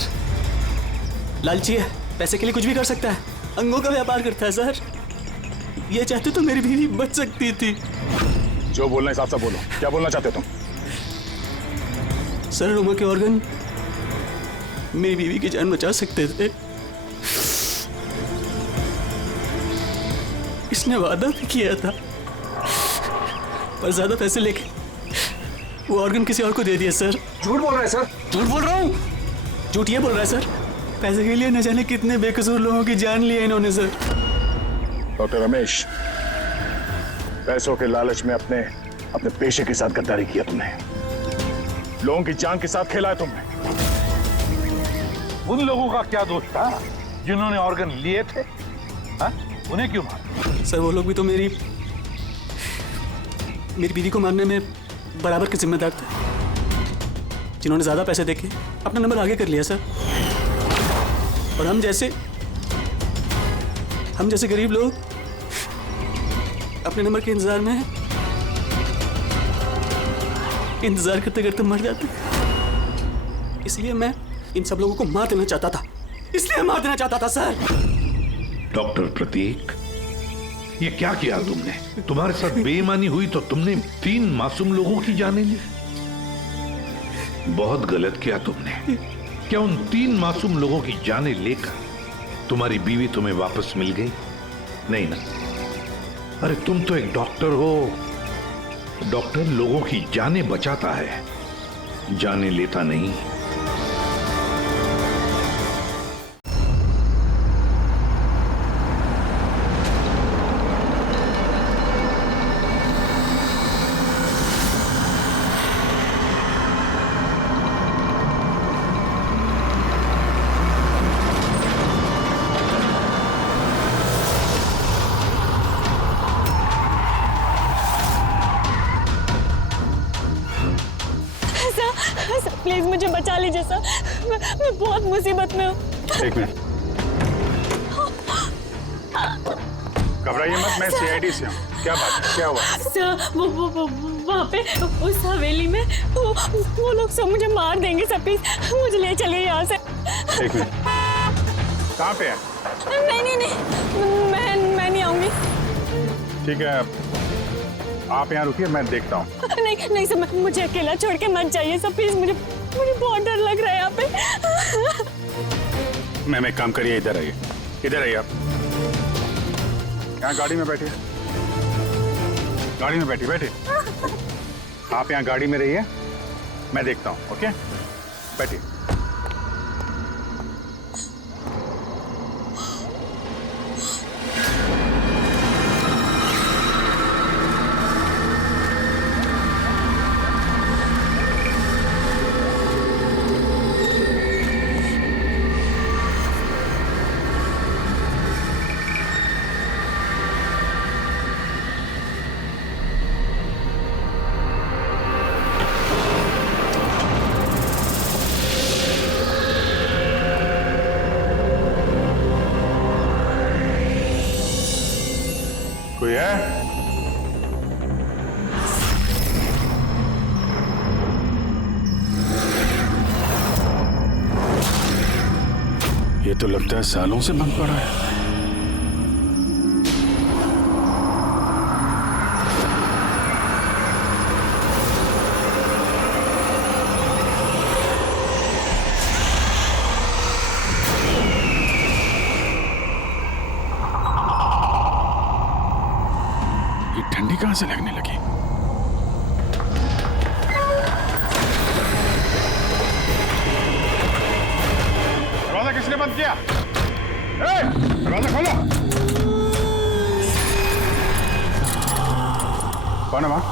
लालची है, पैसे के लिए कुछ भी कर सकता है, अंगों का व्यापार करता है सर। ये चाहते तो मेरी बीवी बच सकती थी। जो बोलना है साफ साफ बोलो, क्या बोलना चाहते तुम? सर रोमा के ऑर्गन मेरी बीवी की जान बचा सकते थे। इसने वादा भी किया था, पर ज्यादा पैसे लेके वो ऑर्गन किसी और को दे दिया सर। झूठ बोल रहा है सर। झूठ बोल रहा हूँ, झूठ ये बोल रहा है सर। पैसे के लिए न जाने कितने बेकसूर लोगों की जान ली है इन्होंने सर। डॉक्टर रमेश, पैसों के लालच में अपने पेशे के साथ गद्दारी किया तुमने, लोगों की जान के साथ खेला है तुमने। उन लोगों का क्या दोष था जिन्होंने ऑर्गन लिए थे? हा? उन्हें क्यों मारा? सर वो लोग भी तो मेरी बीवी को मारने में बराबर के जिम्मेदार थे, जिन्होंने ज्यादा पैसे देके अपना नंबर आगे कर लिया सर। और हम जैसे गरीब लोग अपने नंबर के इंतजार में इंतजार करते करते मर जाते। इसलिए मैं इन सब लोगों को मार देना चाहता था, इसलिए मार देना चाहता था सर। डॉक्टर प्रतीक, ये क्या किया तुमने? तुम्हारे साथ बेईमानी हुई तो तुमने 3 मासूम लोगों की जानें ली। बहुत गलत किया तुमने। क्या उन 3 मासूम लोगों की जानें लेकर तुम्हारी बीवी तुम्हें वापस मिल गई? नहीं ना। अरे तुम तो एक डॉक्टर हो। डॉक्टर लोगों की जानें बचाता है, जानें लेता नहीं। प्लीज मुझे बचा लीजिए सर, मैं बहुत मुसीबत में हूँ। एक मिनट, घबराइए मत, मैं सीआईडी से हूँ। क्या बात है, क्या हुआ? सर वो वहाँ पे उस हवेली में वो लोग सब मुझे मार देंगे सर, प्लीज मुझे ले चलिए यहाँ से। एक मिनट, कहाँ पे है? नहीं मैं नहीं आऊंगी। ठीक है, आप यहाँ रुकिए, मैं देखता हूँ। नहीं सर, मुझे अकेला छोड़ के मत जाइए सर, प्लीज। मुझे बहुत डर लग रहा है यहाँ पे। मैम एक काम करिए, इधर आइए, इधर आइए। आप यहाँ गाड़ी में बैठिए, गाड़ी में बैठिए। आप यहाँ गाड़ी में रहिए, मैं देखता हूँ। ओके, बैठिए। कोई है? ये तो लगता है सालों से बंद पड़ा है। ठंडी कहां से लगने लगी? दरवाजा किसने बंद किया? दरवाजा खोलो। कौन है वहां?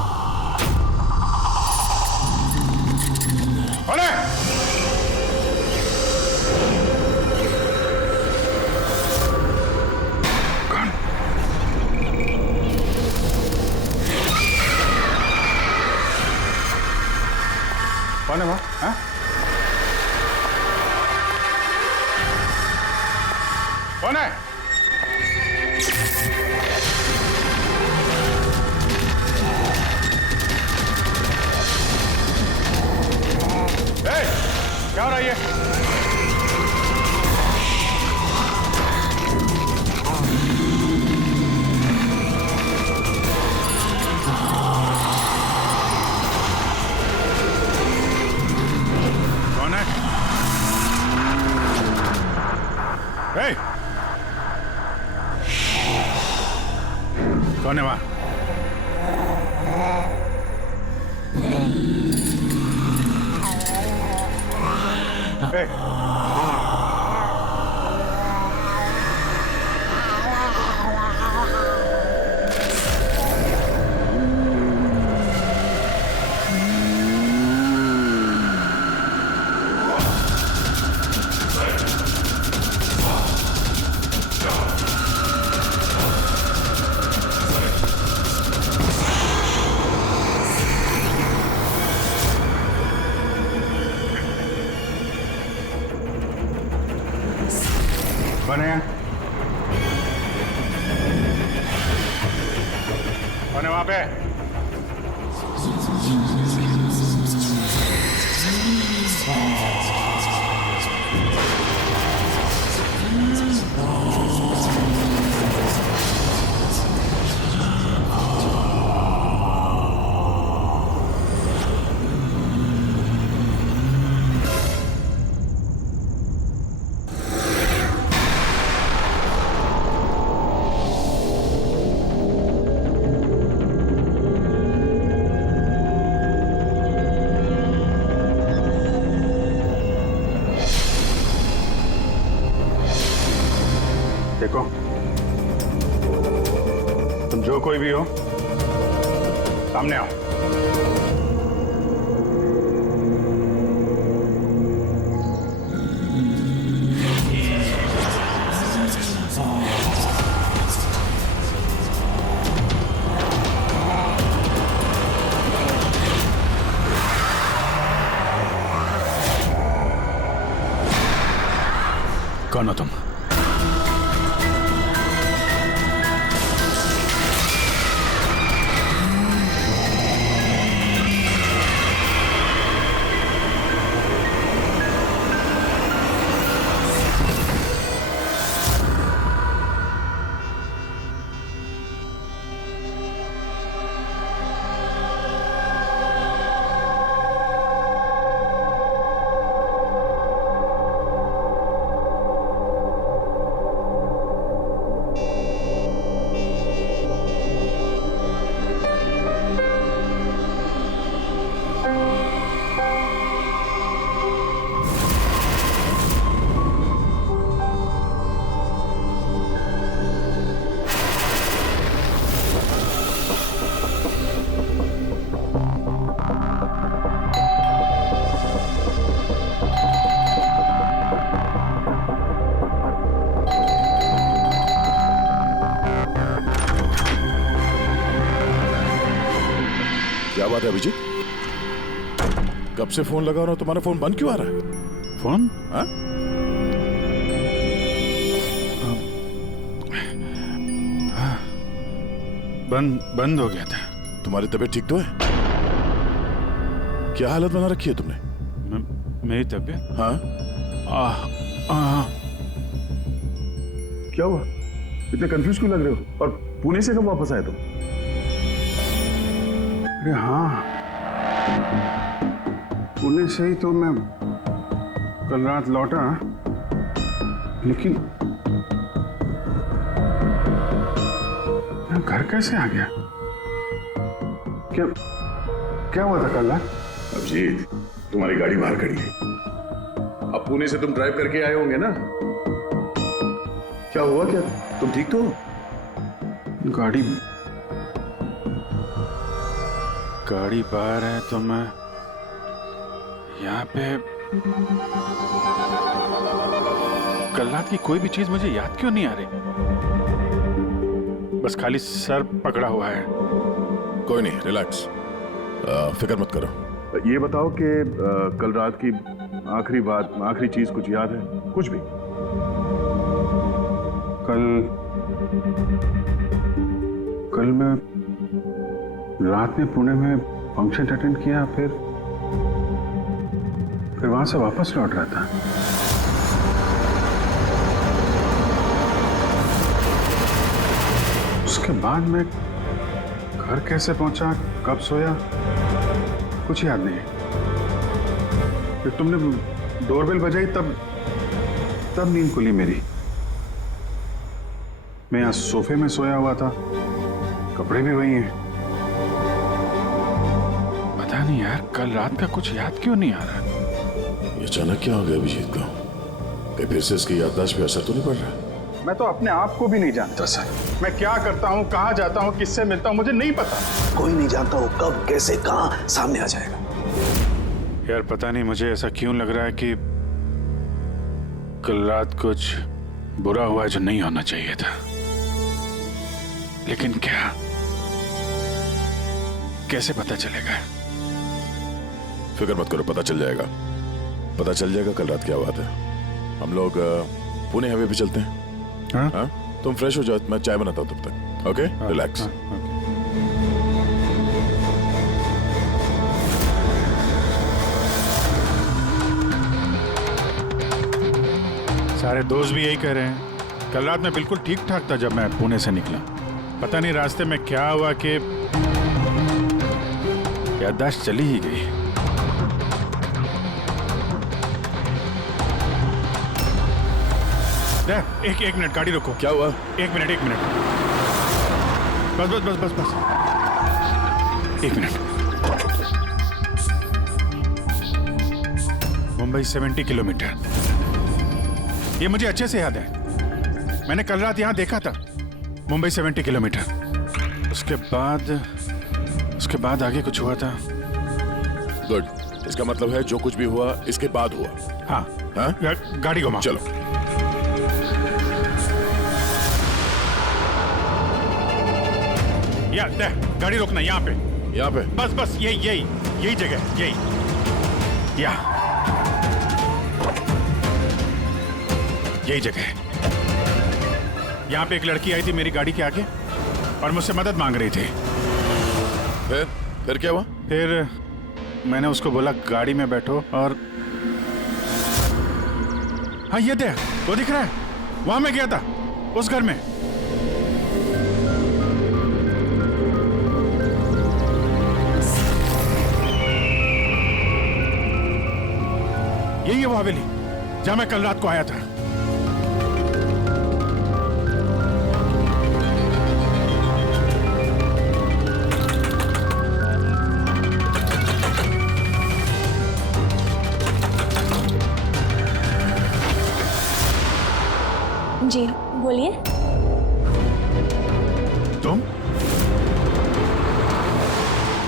कौन है? कौन है वहाँ? हाँ? कौन है? क्या हो रहा है ये? कौन है वहां? कौन है? कौन है वहां पे? कोई भी हो, सामने आओ। कौन हो तुम? क्या बात है अभिजीत? कब से फोन लगा रहा हूं, तुम्हारा फोन बंद क्यों आ रहा है? फोन? हाँ? बंद हो गया था। तुम्हारी तबीयत ठीक तो है? क्या हालत बना रखी है तुमने? मेरी तबीयत? हाँ? क्या हुआ? इतने कंफ्यूज क्यों लग रहे हो? और पुणे से कब वापस आए तुम? अरे हाँ, पुणे से ही तो मैं कल रात लौटा, लेकिन मैं घर कैसे आ गया? क्या हुआ था कल रात? अभिजीत, तुम्हारी गाड़ी बाहर खड़ी है। अब पुणे से तुम ड्राइव करके आए होंगे ना? क्या हुआ? क्या तुम ठीक तो हो? गाड़ी बाहर है तो मैं यहाँ पे कल रात की कोई भी चीज मुझे याद क्यों नहीं आ रही? बस खाली सर पकड़ा हुआ है। कोई नहीं, रिलैक्स, फिक्र मत करो। ये बताओ कि कल रात की आखिरी बात, आखिरी चीज कुछ याद है? कुछ भी? कल मैं रात में पुणे में फंक्शन अटेंड किया, फिर वहां से वापस लौट रहा था। उसके बाद मैं घर कैसे पहुंचा, कब सोया, कुछ याद नहीं। फिर तुमने डोरबेल बजाई, तब नींद खुली मेरी। मैं यहाँ सोफे में सोया हुआ था, कपड़े भी वही हैं। पता नहीं यार, कल रात का कुछ याद क्यों नहीं आ रहा? ये अचानक क्या हो गया अभिजीत को? कहीं फिर से इसकी याददाश्त पे असर तो नहीं पड़ रहा? मैं तो अपने आप को भी नहीं जानता सर। मैं क्या करता हूँ, कहाँ जाता हूँ, किससे मिलता हूँ, मुझे नहीं पता। कोई नहीं जानता वो कब, कैसे, कहाँ सामने आ जाएगा। यार पता नहीं मुझे ऐसा क्यों लग रहा है कि कल रात कुछ बुरा हुआ जो नहीं होना चाहिए था। लेकिन क्या, कैसे पता चलेगा? फिक्र मत करो, पता चल जाएगा। पता चल जाएगा कल रात क्या बात है। हम लोग पुणे हाईवे पे चलते हैं। हाँ? तुम फ्रेश हो जाओ, मैं चाय बनाता हूँ तब तक। Okay, relax. सारे दोस्त भी यही कह रहे हैं। कल रात में बिल्कुल ठीक ठाक था जब मैं पुणे से निकला। पता नहीं रास्ते में क्या हुआ कि याददाश्त चली ही गई। एक मिनट, गाड़ी रोको। क्या हुआ? एक मिनट। बस। एक मिनट। मुंबई 70 किलोमीटर, ये मुझे अच्छे से याद है। मैंने कल रात यहां देखा था। मुंबई 70 किलोमीटर। उसके बाद आगे कुछ हुआ था। गुड, इसका मतलब है जो कुछ भी हुआ इसके बाद हुआ। हाँ, हाँ? गाड़ी घुमाओ। चलो। गाड़ी रोकना यहाँ पे। यहाँ पे? बस यही जगह, यही जगह है। यहाँ पे एक लड़की आई थी मेरी गाड़ी के आगे और मुझसे मदद मांग रही थी। फिर क्या हुआ? फिर मैंने उसको बोला गाड़ी में बैठो और हाँ ये देख, वो दिख रहा है, वहां मैं गया था, उस घर में। यही है वो हवेली जहां मैं कल रात को आया था। जी बोलिए। तुम?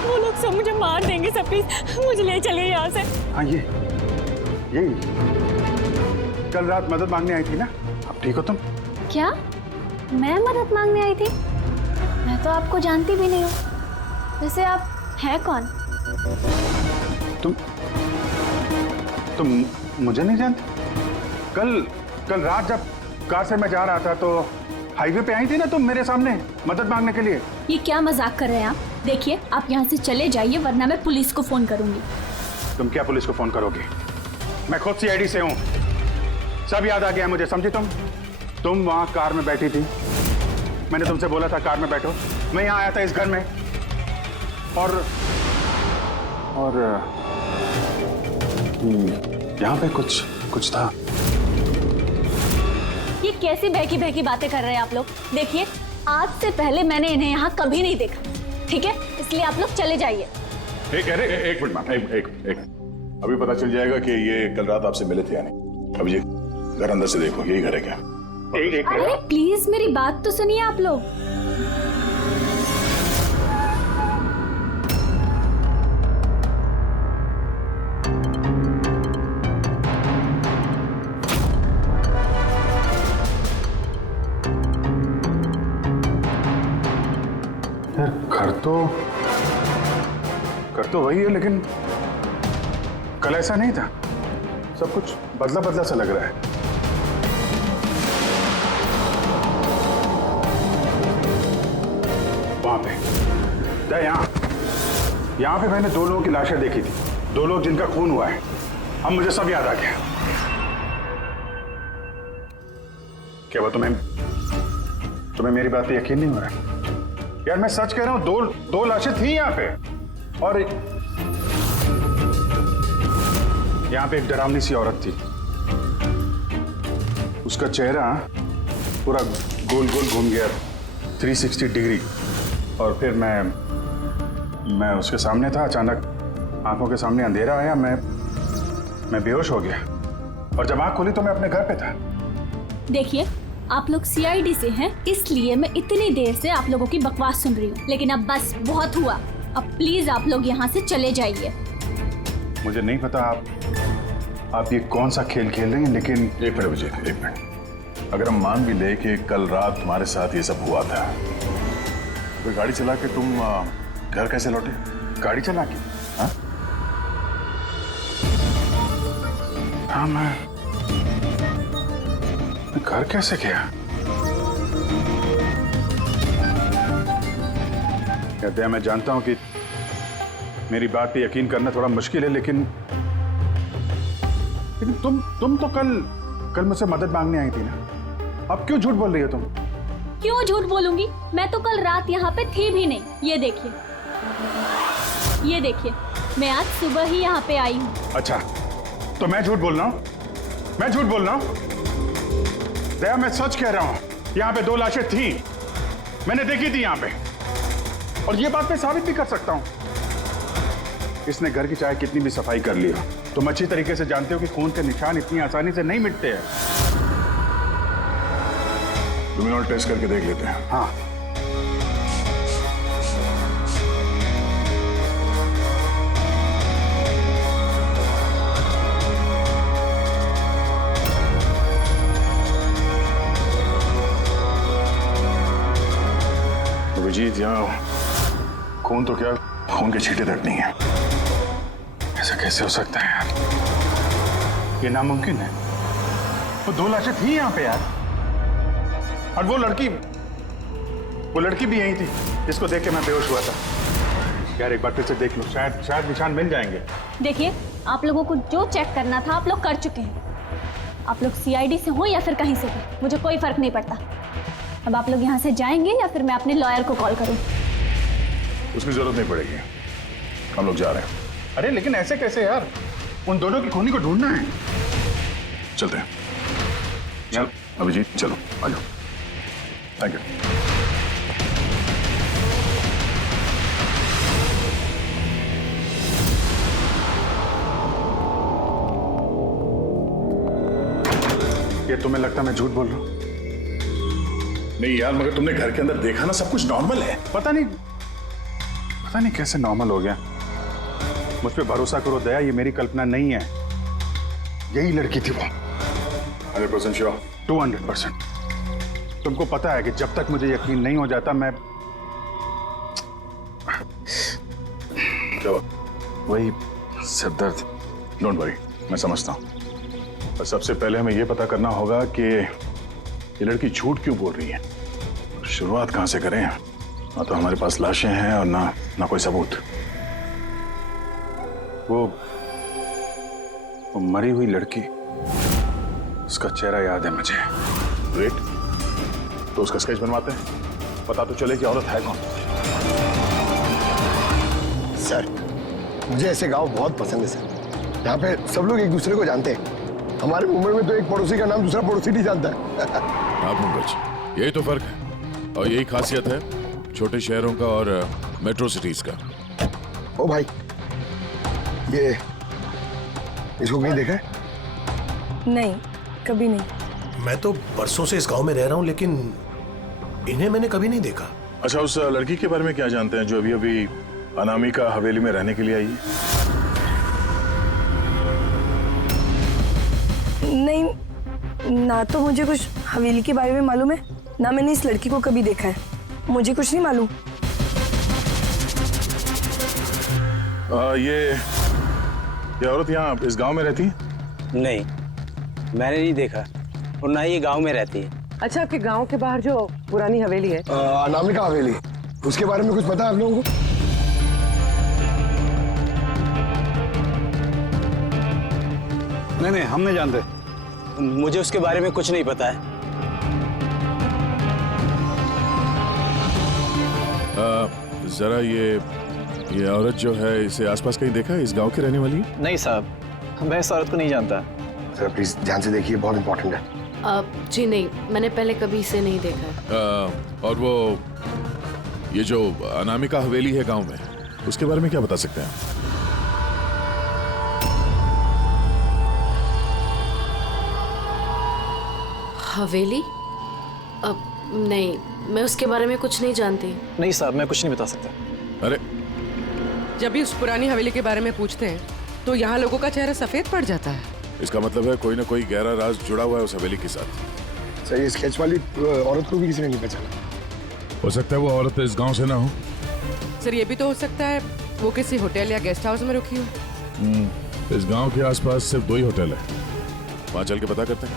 वो लोग सब मुझे मार देंगे सर, प्लीज मुझे ले चलिए यहाँ से। हाँ यही कल रात मदद मांगने आई थी ना। अब ठीक हो तुम? क्या मैं मदद मांगने आई थी? मैं तो आपको जानती भी नहीं हूँ। वैसे आप हैं कौन? तुम मुझे नहीं जानते? कल रात जब कार से मैं जा रहा था तो हाईवे पे आई थी ना तुम मेरे सामने मदद मांगने के लिए। ये क्या मजाक कर रहे हैं आप? देखिए आप यहाँ से चले जाइए वरना मैं पुलिस को फोन करूंगी। तुम क्या पुलिस को फोन करोगे? मैं खुद सीआईडी से हूँ, सब याद आ गया मुझे, समझी तुम वहां कार में बैठी थी, मैंने तुमसे बोला था कार में बैठो, मैं यहाँ आया था इस घर में और यहाँ पे कुछ था। ये कैसी बहकी बातें कर रहे हैं आप लोग? देखिए आज से पहले मैंने इन्हें यहाँ कभी नहीं देखा, ठीक है? इसलिए आप लोग चले जाइए। एक मिनट मैम, एक अभी पता चल जाएगा कि ये कल रात आपसे मिले थे या नहीं। अब ये घर अंदर से देखो, यही घर है क्या? अरे प्लीज मेरी बात तो सुनिए आप लोग। घर तो वही है लेकिन कल ऐसा नहीं था, सब कुछ बदला सा लग रहा है। वहां पे यहाँ पे मैंने 2 लोगों की लाशें देखी थी, 2 लोग जिनका खून हुआ है। अब मुझे सब याद आ गया। क्या वो तुम्हें मेरी बात पे यकीन नहीं हो रहा? यार मैं सच कह रहा हूं, 2 लाशें थी यहाँ पे और यहाँ पे एक डरावनी सी औरत थी, उसका चेहरा पूरा गोल घूम गया 360 डिग्री और फिर मैं उसके सामने था, अचानक आंखों के सामने अंधेरा आया, मैं बेहोश हो गया और जब आंख खोली तो मैं अपने घर पे था। देखिए आप लोग सीआईडी से हैं, इसलिए मैं इतनी देर से आप लोगों की बकवास सुन रही हूँ, लेकिन अब बस बहुत हुआ। अब प्लीज आप लोग यहाँ से चले जाइए। मुझे नहीं पता आप ये कौन सा खेल खेल रहे हैं, लेकिन एक मिनट, अगर हम मान भी ले कि कल रात तुम्हारे साथ ये सब हुआ था, तो गाड़ी चला के तुम घर कैसे लौटे? गाड़ी चला के? हाँ मैं घर कैसे गया? कहते हैं मैं जानता हूं कि मेरी बात पे यकीन करना थोड़ा मुश्किल है, लेकिन तुम तो कल मुझसे मदद मांगने आई थी ना, अब क्यों झूठ बोल रही हो तुम? क्यों झूठ बोलूंगी? मैं तो कल रात यहाँ पे थी भी नहीं। ये देखिए मैं आज सुबह ही यहाँ पे आई हूँ। अच्छा तो मैं झूठ बोल रहा हूँ? दया मैं सच कह रहा हूँ, यहाँ पे 2 लाशें थी, मैंने देखी थी यहाँ पे और ये बात मैं साबित भी कर सकता हूँ। इसने घर की चाहे कितनी भी सफाई कर ली हो, तुम अच्छी तरीके से जानते हो कि खून के निशान इतनी आसानी से नहीं मिटते हैं। ल्यूमिनॉल टेस्ट करके देख लेते हैं। हाँ यहाँ खून तो क्या, खून के छींटे तक नहीं है। ऐसा कैसे हो सकता है यार? ये नामुमकिन है। वो 2 लाशें थी यहाँ पे यार, और वो लड़की भी यही थी जिसको देख के मैं बेहोश हुआ था। यार एक बार फिर से देख लो, शायद निशान मिल जाएंगे। देखिए, आप लोगों को जो चेक करना था आप लोग कर चुके हैं। आप लोग सीआईडी से हो या फिर कहीं से भी, मुझे कोई फर्क नहीं पड़ता। अब आप लोग यहाँ से जाएंगे या फिर मैं अपने लॉयर को कॉल करूँ? उसकी जरूरत नहीं पड़ेगी, हम लोग जा रहे हैं। अरे लेकिन ऐसे कैसे यार, उन दोनों की खूनी को ढूंढना है। चलते हैं। चल अभिजीत, चलो आ जाओ। Thank you. ये तुम्हें लगता मैं झूठ बोल रहा हूं? नहीं यार, मगर तुमने घर के अंदर देखा ना, सब कुछ नॉर्मल है। पता नहीं कैसे नॉर्मल हो गया। मुझ पे भरोसा करो दया, ये मेरी कल्पना नहीं है। यही लड़की थी वो। 100% श्योर? 200%। तुमको पता है कि जब तक मुझे यकीन नहीं हो जाता मैं क्या? वही सिरदर्द। डोंट वरी, मैं समझता हूँ। पर सबसे पहले हमें यह पता करना होगा कि ये लड़की झूठ क्यों बोल रही है। शुरुआत कहां से करें? ना तो हमारे पास लाशें हैं और ना कोई सबूत। वो मरी हुई लड़की, उसका चेहरा याद है मुझे। ग्रेट, तो उसका स्केच बनवाते हैं, पता तो चले कि औरत है कौन। सर, मुझे ऐसे गांव बहुत पसंद है सर। यहाँ पे सब लोग एक दूसरे को जानते हैं। हमारे मुंबई में तो एक पड़ोसी का नाम दूसरा पड़ोसी नहीं जानता है। हाँ पंकज, यही तो फर्क है और यही खासियत है छोटे शहरों का और मेट्रो सिटीज का। ओ भाई, ये इसको कहीं देखा है? नहीं, कभी नहीं। मैं तो बरसों से इस गांव में रह रहा हूँ, लेकिन इन्हें मैंने कभी नहीं देखा। अच्छा, उस लड़की के बारे में क्या जानते हैं जो अभी अभी अनामिका हवेली में रहने के लिए आई है? नहीं, ना तो मुझे कुछ हवेली के बारे में मालूम है, ना मैंने इस लड़की को कभी देखा है। मुझे कुछ नहीं मालूम। ये औरत यहाँ इस गांव में रहती है? नहीं, मैंने नहीं देखा और ना ही ये गांव में रहती है। अच्छा, आपके गांव के बाहर जो पुरानी हवेली है, अनामिका हवेली, उसके बारे में कुछ पता है आप लोगों को? नहीं, हम नहीं जानते। मुझे उसके बारे में कुछ नहीं पता है। जरा ये औरत जो है, इसे आसपास कहीं देखा है? इस गांव की रहने वाली है? नहीं साहब, मैं इस औरत को नहीं जानता। सर प्लीज ध्यान से देखिए, बहुत इंपॉर्टेंट है। जी नहीं, मैंने पहले कभी इसे नहीं देखा। और वो ये जो अनामिका हवेली है गांव में, उसके बारे में क्या बता सकते हैं? हवेली? नहीं, मैं उसके बारे में कुछ नहीं जानती। नहीं साहब, मैं कुछ नहीं बता सकता। अरे, जब भी उस पुरानी हवेली के बारे में पूछते हैं तो यहाँ लोगों का चेहरा सफेद पड़ जाता है। इसका मतलब है कोई ना कोई गहरा राज जुड़ा हुआ है उस हवेली के साथ। सर, ये स्केच वाली औरत को भी किसी ने नहीं पहचाना। हो सकता है वो औरत इस गांव से ना हो। सर, ये भी तो हो सकता है वो किसी होटल या गेस्ट हाउस में रुकी हो। इस गांव के आसपास सिर्फ 2 ही होटल है, वहां चल के पता करते हैं।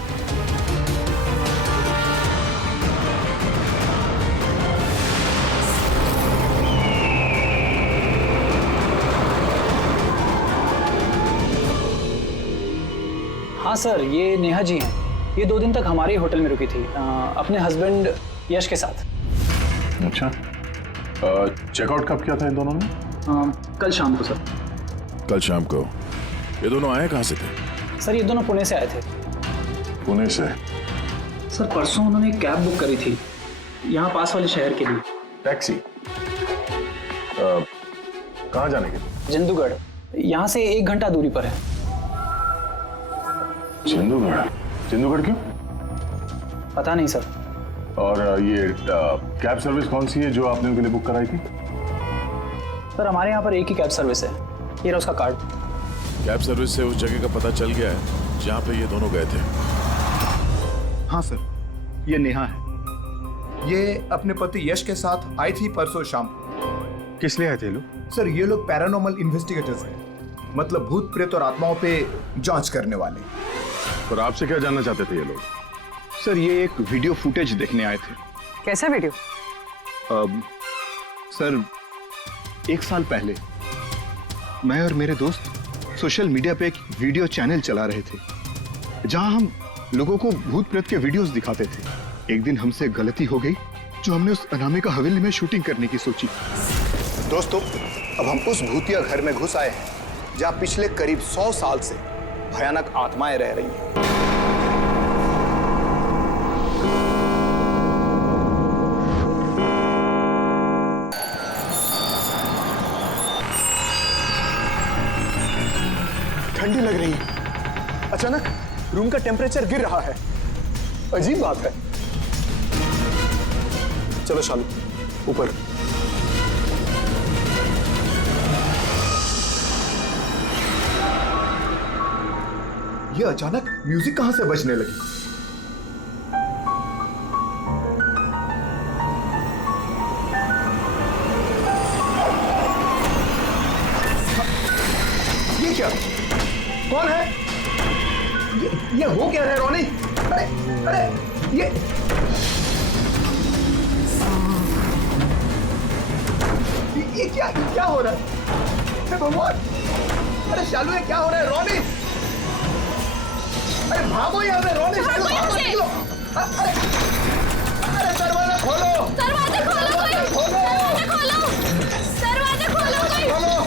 हाँ सर, ये नेहा जी हैं। ये 2 दिन तक हमारे ही होटल में रुकी थी, अपने हस्बैंड यश के साथ। अच्छा, चेकआउट कब किया था इन दोनों ने? कल शाम को सर। कल शाम को? ये दोनों आए कहाँ से थे? सर, ये दोनों पुणे से आए थे। पुणे से? सर, परसों उन्होंने एक कैब बुक करी थी यहाँ पास वाले शहर के लिए। टैक्सी? कहाँ जाने के? जिंदूगढ़, यहाँ से 1 घंटा दूरी पर है। जिंदूगढ़? जिंदूगढ़ क्यों? पता नहीं सर। और ये कैब सर्विस कौन सी है जो आपने उनके लिए बुक कराई थी? सर, हमारे यहाँ पर एक ही कैब सर्विस है। ये रहा उसका कार्ड। कैब सर्विस से उस जगह का पता चल गया है जहाँ पे ये दोनों गए थे? हाँ सर, ये नेहा है। ये अपने पति यश के साथ आई थी परसों शाम। किस लिए आए थे लोग? सर ये लोग पैरानॉर्मल इन्वेस्टिगेटर्स हैं, मतलब भूत प्रेत और आत्माओं पे जांच करने वाले। और आपसे क्या जानना चाहते थे ये लोग? सर ये एक वीडियो फुटेज देखने आए थे। कैसा वीडियो? सर 1 साल पहले मैं और मेरे दोस्त सोशल मीडिया पे एक वीडियो चैनल चला रहे थे जहां हम लोगों को भूत प्रेत के वीडियोस दिखाते थे। एक दिन हमसे गलती हो गई जो हमने उस अनामिका हवेली में शूटिंग करने की सोची। दोस्तों अब हम उस भूतिया घर में घुस आए हैं जहां पिछले करीब 100 साल से भयानक आत्माएं रह रही हैं। ठंडी लग रही है। अचानक रूम का टेम्परेचर गिर रहा है। अजीब बात है। चलो शालू ऊपर। ये अचानक म्यूजिक कहां से बजने लगी? ये क्या? कौन है? ये हो क्या रहा है रोनी? अरे अरे ये क्या हो रहा है? हे भगवान! अरे शालू ये क्या हो रहा है? रोनी अरे भागो यहाँ से! रोनी शालू भागो, निकलो! अरे दरवाजा खोलो! दरवाजा खोलो! दरवाजा खोलो! दरवाजा खोलो!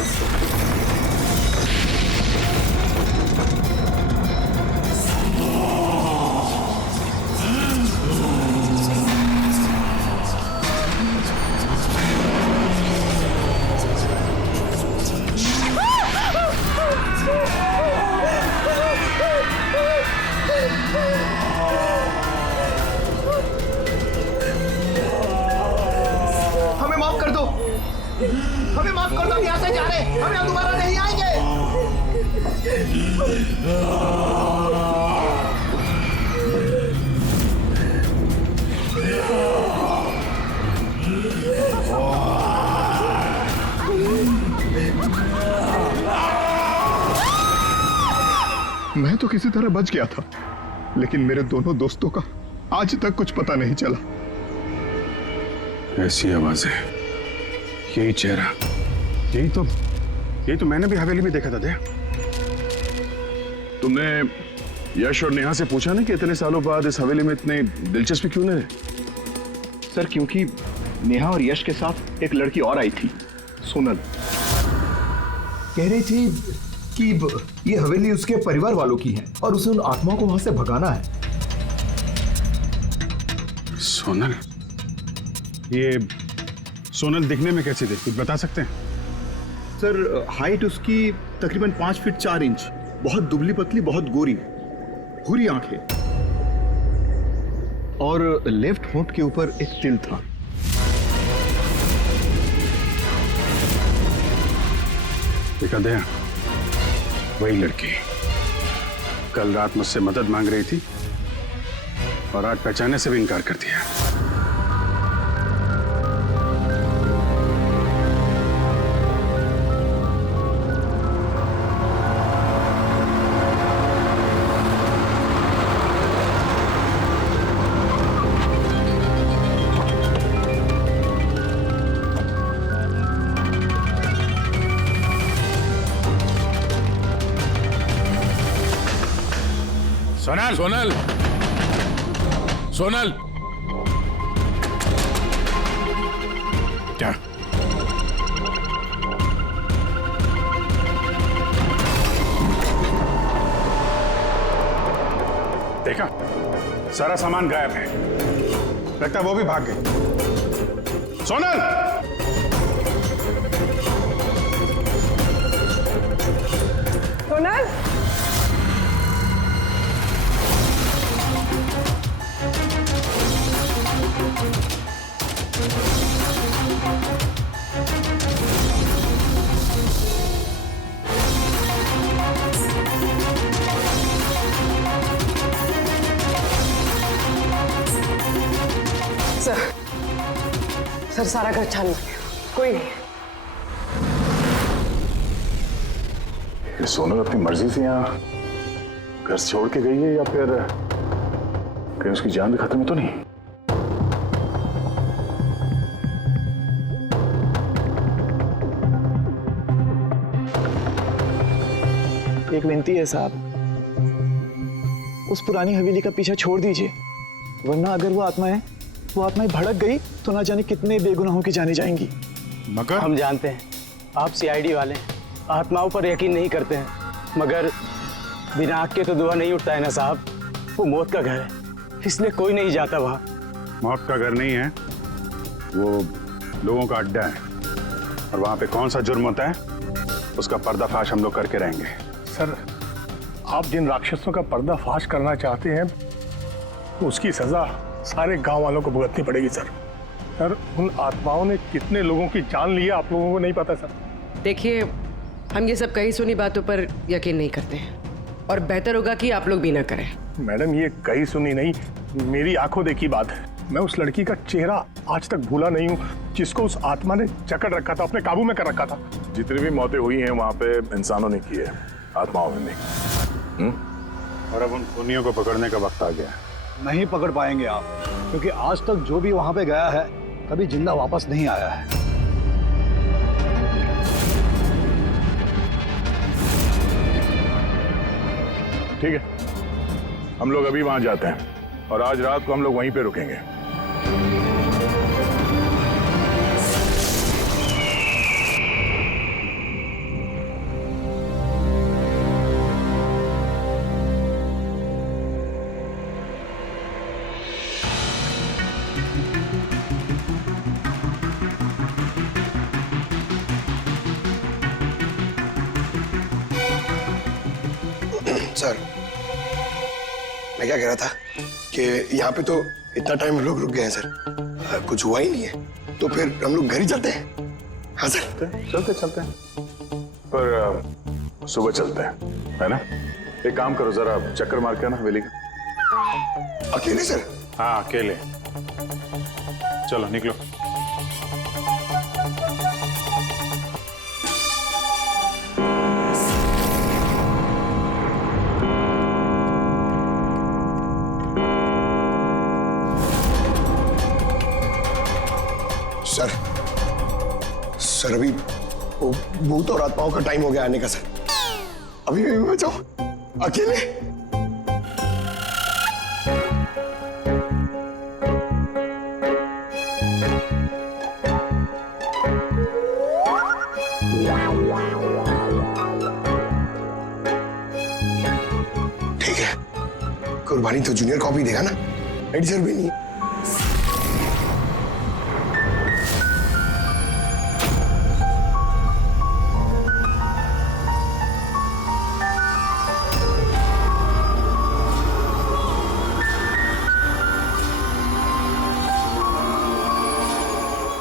हमें माफ कर दो! हमें माफ कर दो! हम यहाँ से जा रहे हैं। हम यहाँ दोबारा नहीं आएंगे। मैं तो किसी तरह बच गया था, लेकिन मेरे दोनों दोस्तों का आज तक कुछ पता नहीं चला। ऐसी आवाजें, यही चेहरा, यही तो मैंने भी हवेली में देखा था। दया, तुमने यश और नेहा से पूछा ना कि इतने सालों बाद इस हवेली में इतने दिलचस्पी क्यों नहीं रहे? सर क्योंकि नेहा और यश के साथ एक लड़की और आई थी, सोनल। कह रही थी कि ये हवेली उसके परिवार वालों की है और उसे उन आत्माओं को वहां से भगाना है। सोनल? ये सोनल दिखने में कैसी थी, कुछ बता सकते हैं? सर हाइट उसकी तकरीबन 5 फीट 4 इंच, बहुत दुबली पतली, बहुत गोरी, भूरी आंखें और लेफ्ट होंठ के ऊपर एक तिल था। देखा दया, वही लड़की कल रात मुझसे मदद मांग रही थी और आज पहचानने से भी इनकार कर दिया। सोनल! सोनल! सोनल! क्या? देखा, सारा सामान गायब है। लगता है वो भी भाग गई। सोनल! सोनल! सर सारा घर छान लिया, कोई नहीं। ये सोनल अपनी मर्जी से यहाँ घर छोड़ के गई है या फिर कहीं उसकी जान भी खत्म तो नहीं? एक विनती है साहब, उस पुरानी हवेली का पीछा छोड़ दीजिए, वरना अगर वो आत्माएं भड़क गई तो ना जाने कितने बेगुनाहों की जाने जाएंगी। मगर हम जानते हैं आप सीआईडी वाले आत्माओं पर यकीन नहीं करते हैं, मगर बिना आग के तो धुआं नहीं उठता है ना साहब। वो मौत का घर है, इसलिए कोई नहीं जाता वहां। मौत का घर नहीं है, वो लोगों का अड्डा है, और वहां पे कौन सा जुर्म होता है उसका पर्दाफाश हम लोग करके रहेंगे। सर, आप जिन राक्षसों का पर्दाफाश करना चाहते हैं उसकी सजा सारे गांव वालों को भुगतनी पड़ेगी सर। सर, उन आत्माओं ने कितने लोगों की जान ली है आप लोगों को नहीं पता सर। देखिए, हम ये सब कही सुनी बातों पर यकीन नहीं करते हैं, और बेहतर होगा कि आप लोग भी ना करें। मैडम, ये कही सुनी नहीं, मेरी आंखों देखी बात है। मैं उस लड़की का चेहरा आज तक भूला नहीं हूँ जिसको उस आत्मा ने जकड़ रखा था, अपने काबू में कर रखा था। जितनी भी मौतें हुई हैं वहां पे इंसानों ने की है, आत्माओं ने नहीं। और अब उन खूनियों को पकड़ने का वक्त आ गया है। नहीं पकड़ पाएंगे आप, क्योंकि आज तक जो भी वहां पे गया है कभी जिंदा वापस नहीं आया है। ठीक है, हम लोग अभी वहां जाते हैं और आज रात को हम लोग वहीं पे रुकेंगे। सर, मैं क्या कह रहा था कि यहाँ पे तो इतना टाइम लोग रुक गए हैं सर, कुछ हुआ ही नहीं है, तो फिर हम लोग घर ही चलते हैं। हाँ सर, चलते हैं, पर सुबह चलते हैं, है ना? एक काम करो, जरा चक्कर मार के आना हवेली का। अकेले सर? हाँ, अकेले। चलो निकलो। सर, अभी वो भूत और आत्माओं का टाइम हो गया आने का सर। अभी भी बचाओ, अकेले। ठीक है, कुर्बानी तो जूनियर कॉपी देगा ना, एडिटर भी नहीं।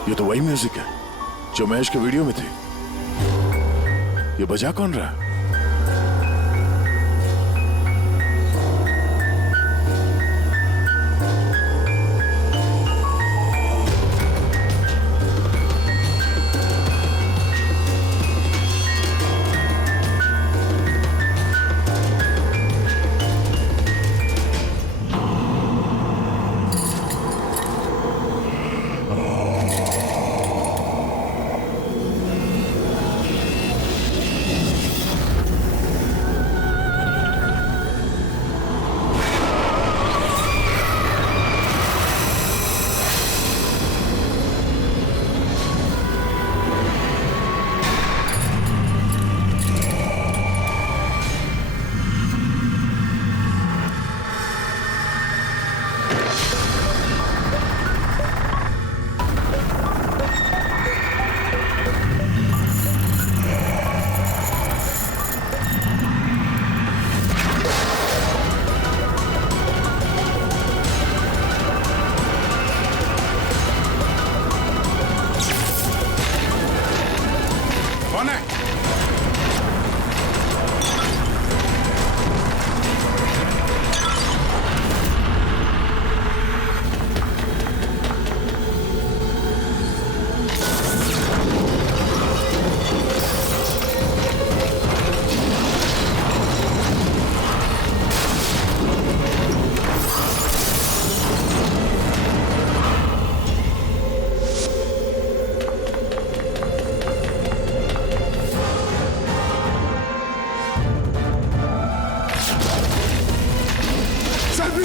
ये तो वही म्यूजिक है जो महेश के वीडियो में थी। ये बजा कौन रहा है?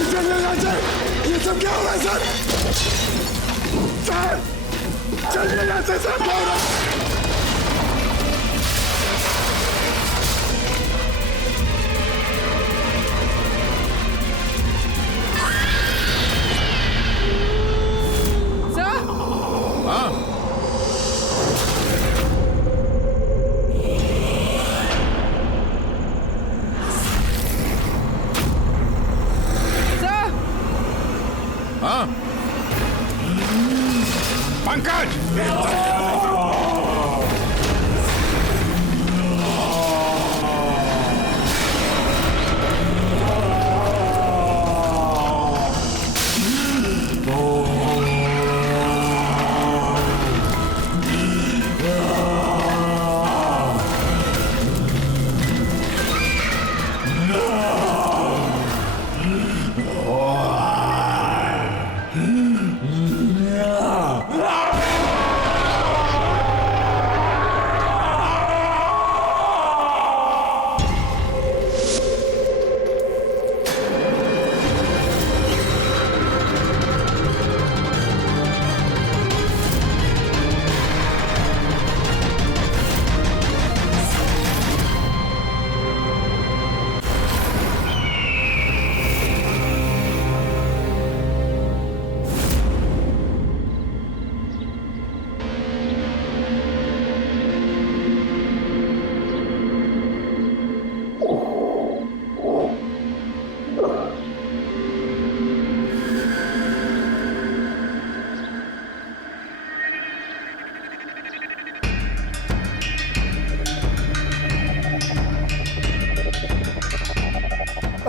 ये सब क्या हो रहा है सर? सर चलिए यहाँ से सर, क्या हो रहा है? पंकज!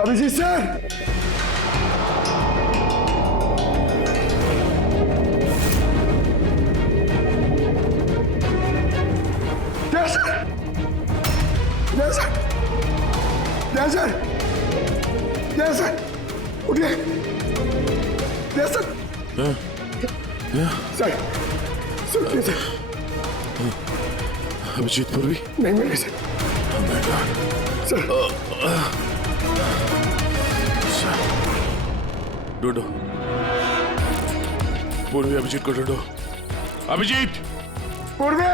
अभिजीत सर, सर उठिए। सर सर अभिजीत पूर्वी नहीं मिले सर। सर ढूंढो पूर्वी, अभिजीत को ढूंढो। अभिजीत! पूर्वी!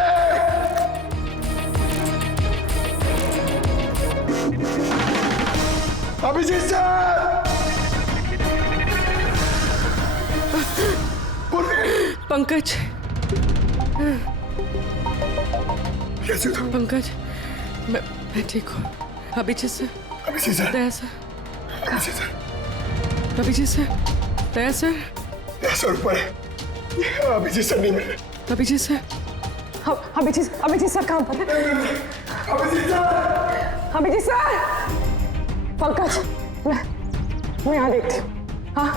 अभिजीत सर! पूर्वी! पंकज! कैसे हो? पंकज, मैं ठीक हूँ। Abhijeet sir. Abhijit sir. Daya sir. Abhijit sir. Abhijit sir. Daya sir. Daya sir ऊपर है। अभिजीत सर नहीं मिल रहे। अभिजीत सर। अभिजीत सर कहाँ पर है? अभिजीत सर! अभिजीत सर! पंकज, मैं यहाँ देखती हूँ। हाँ?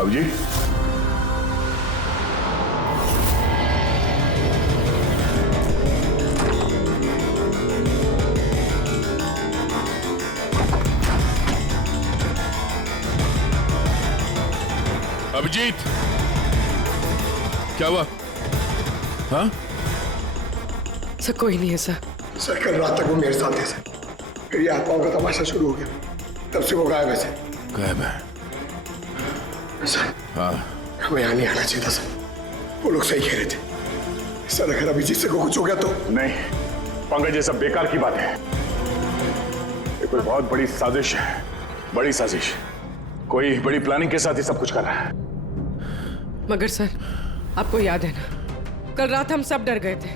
अभिजीत, अभिजीत, क्या हुआ? हाँ? सर कोई नहीं है सर। सर कल रात तक वो मेरे साथ थे सर, फिर ये आत्माओं का तमाशा शुरू हो गया, तब से वो गायब है सर। गायब है? सर हाँ, हमें यहाँ नहीं आना चाहिए था सर, वो लोग सही कह रहे थे सर। अगर अभिजीत से को कुछ हो गया तो? नहीं पंकज, ये सब बेकार की बात है। ये कोई बहुत बड़ी साजिश है, बड़ी साजिश। कोई बड़ी प्लानिंग के साथ ही सब कुछ कर रहा है। मगर सर, आपको याद है ना, कल रात हम सब डर गए थे।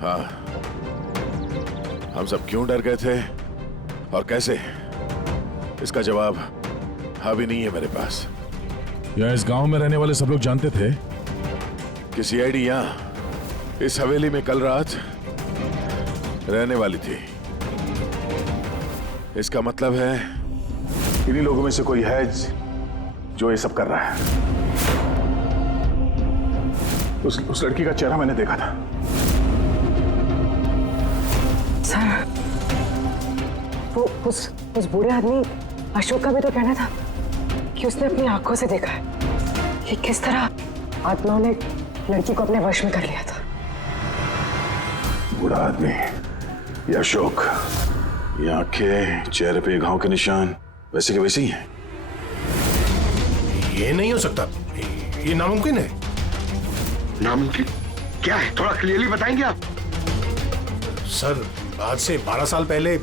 हाँ, हम सब क्यों डर गए थे और कैसे, इसका जवाब अभी नहीं है मेरे पास। या इस गांव में रहने वाले सब लोग जानते थे कि सीआईडी यहाँ इस हवेली में कल रात रहने वाली थी। इसका मतलब है इन्हीं लोगों में से कोई है जो ये सब कर रहा है। उस लड़की का चेहरा मैंने देखा था। सर वो उस बूढ़े आदमी अशोक का भी तो कहना था कि उसने अपनी आंखों से देखा है कि किस तरह आत्माओं ने लड़की को अपने वश में कर लिया था। बूढ़ा आदमी, ये अशोक, ये आंखें, चेहरे पे घाव के निशान वैसे के वैसे ही हैं। ये नहीं हो सकता, ये नामुमकिन है। नामुमकिन क्या है, थोड़ा क्लियरली बताएंगे आप? सर, आज से 12 साल पहले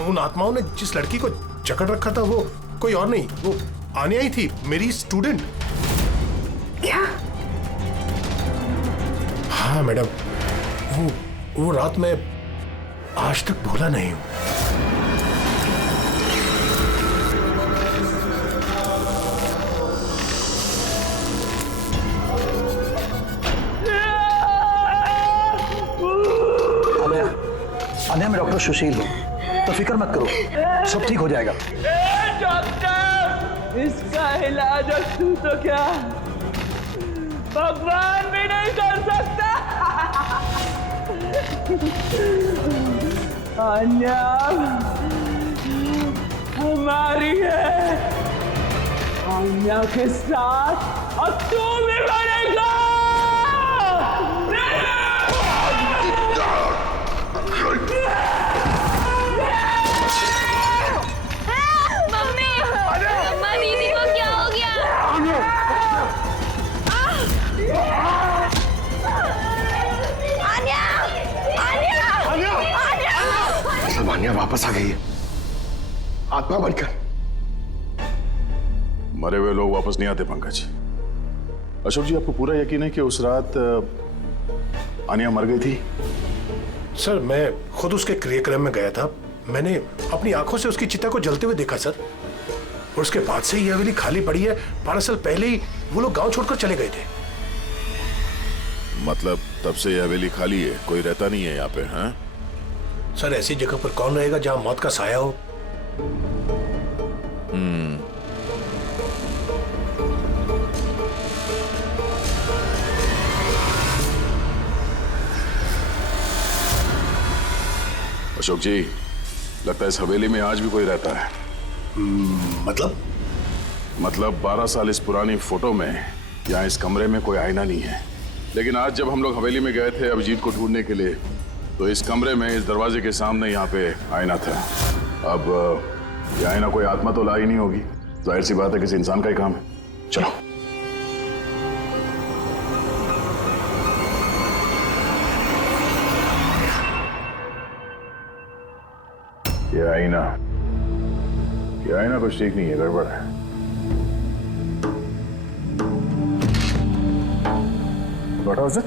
उन आत्माओं ने जिस लड़की को जकड़ रखा था वो कोई और नहीं, वो आनिया ही थी, मेरी स्टूडेंट। क्या? हाँ मैडम, वो रात मैं आज तक भूला नहीं हूं। अनया में डॉक्टर सुशील हूँ, तो फिक्र मत करो, सब ठीक हो जाएगा। डॉक्टर, इसका इलाज अब तू तो क्या भगवान भी नहीं कर सकता। अन्या हमारी है, अन्या के साथ अब तू भी मरेगा। दीदी को क्या हो गया? सब आन्या वापस आ गई है, आत्मा बनकर। मरे हुए लोग वापस नहीं आते पंकज। अशोक जी, आपको पूरा यकीन है कि उस रात आनिया मर गई थी? सर, मैं खुद उसके क्रियाक्रम में गया था, मैंने अपनी आंखों से उसकी चिता को जलते हुए देखा सर। और उसके बाद से ये हवेली खाली पड़ी है। 12 साल पहले ही वो लोग गांव छोड़कर चले गए थे। मतलब तब से यह हवेली खाली है, कोई रहता नहीं है यहाँ पे? हैं सर, ऐसी जगह पर कौन रहेगा जहां मौत का साया हो? अशोक जी, लगता है इस हवेली में आज भी कोई रहता है। मतलब 12 साल इस पुरानी फोटो में यहाँ इस कमरे में कोई आईना नहीं है, लेकिन आज जब हम लोग हवेली में गए थे अभिजीत को ढूंढने के लिए, तो इस कमरे में इस दरवाजे के सामने यहाँ पे आईना था। अब ये आईना कोई आत्मा तो ला ही नहीं होगी, जाहिर सी बात है किसी इंसान का ही काम है। चलो। ये आईना कुछ ठीक नहीं है, गड़बड़ है। What was it?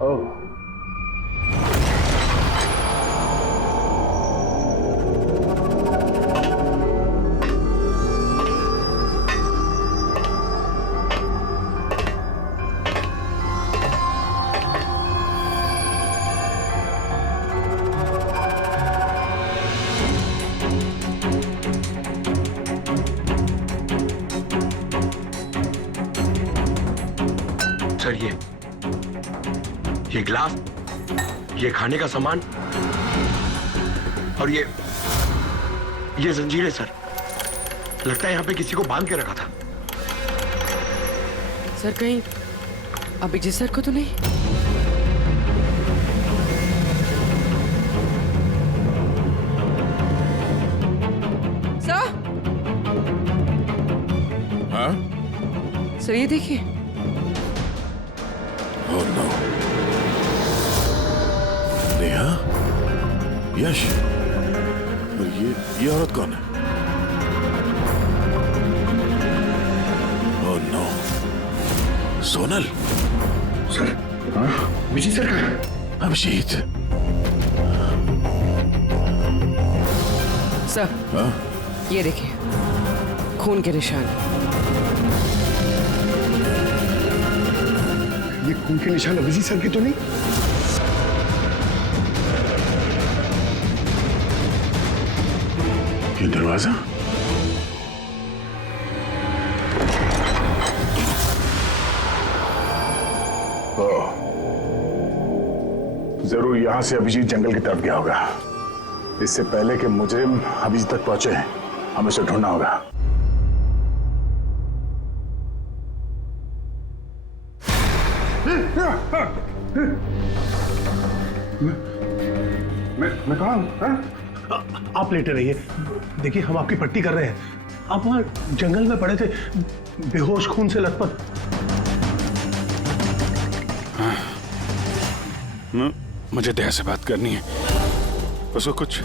Oh. Sir, ये ग्लास, ये खाने का सामान और ये जंजीरें सर, लगता है यहाँ पे किसी को बांध के रखा था। सर, कहीं अभिजीत सर को तो नहीं? सर, हाँ सर ये देखिए। Oh no. नेहा, यश, और ये औरत कौन है? Oh no. Sonal. Sir, Abhijit sir कहाँ है? अभिजीत। सर, हाँ? ये देखिए, खून के निशान। ये खून के निशान अभिजीत सर के तो नहीं? ये दरवाजा? जरूर यहाँ से अभिजीत जंगल की तरफ गया होगा। इससे पहले कि मुजरिम अभिजीत तक पहुंचे, हमें उसे ढूंढना होगा। मैं कहाँ हूँ? आप लेटे रहिए, देखिए हम आपकी पट्टी कर रहे हैं। आप वहाँ जंगल में पड़े थे, बेहोश, खून से लथपथ। मुझे दया से बात करनी है, उसको कुछ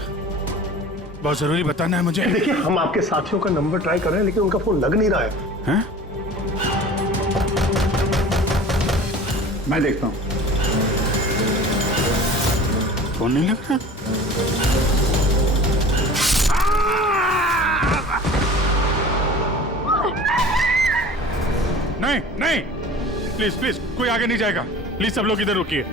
बहुत जरूरी बताना है मुझे। देखिए हम आपके साथियों का नंबर ट्राई कर रहे हैं, लेकिन उनका फोन लग नहीं रहा है। मैं देखता हूँ। फोन नहीं लग रहा। नहीं नहीं, प्लीज प्लीज, कोई आगे नहीं जाएगा। प्लीज सब लोग इधर रुकिए।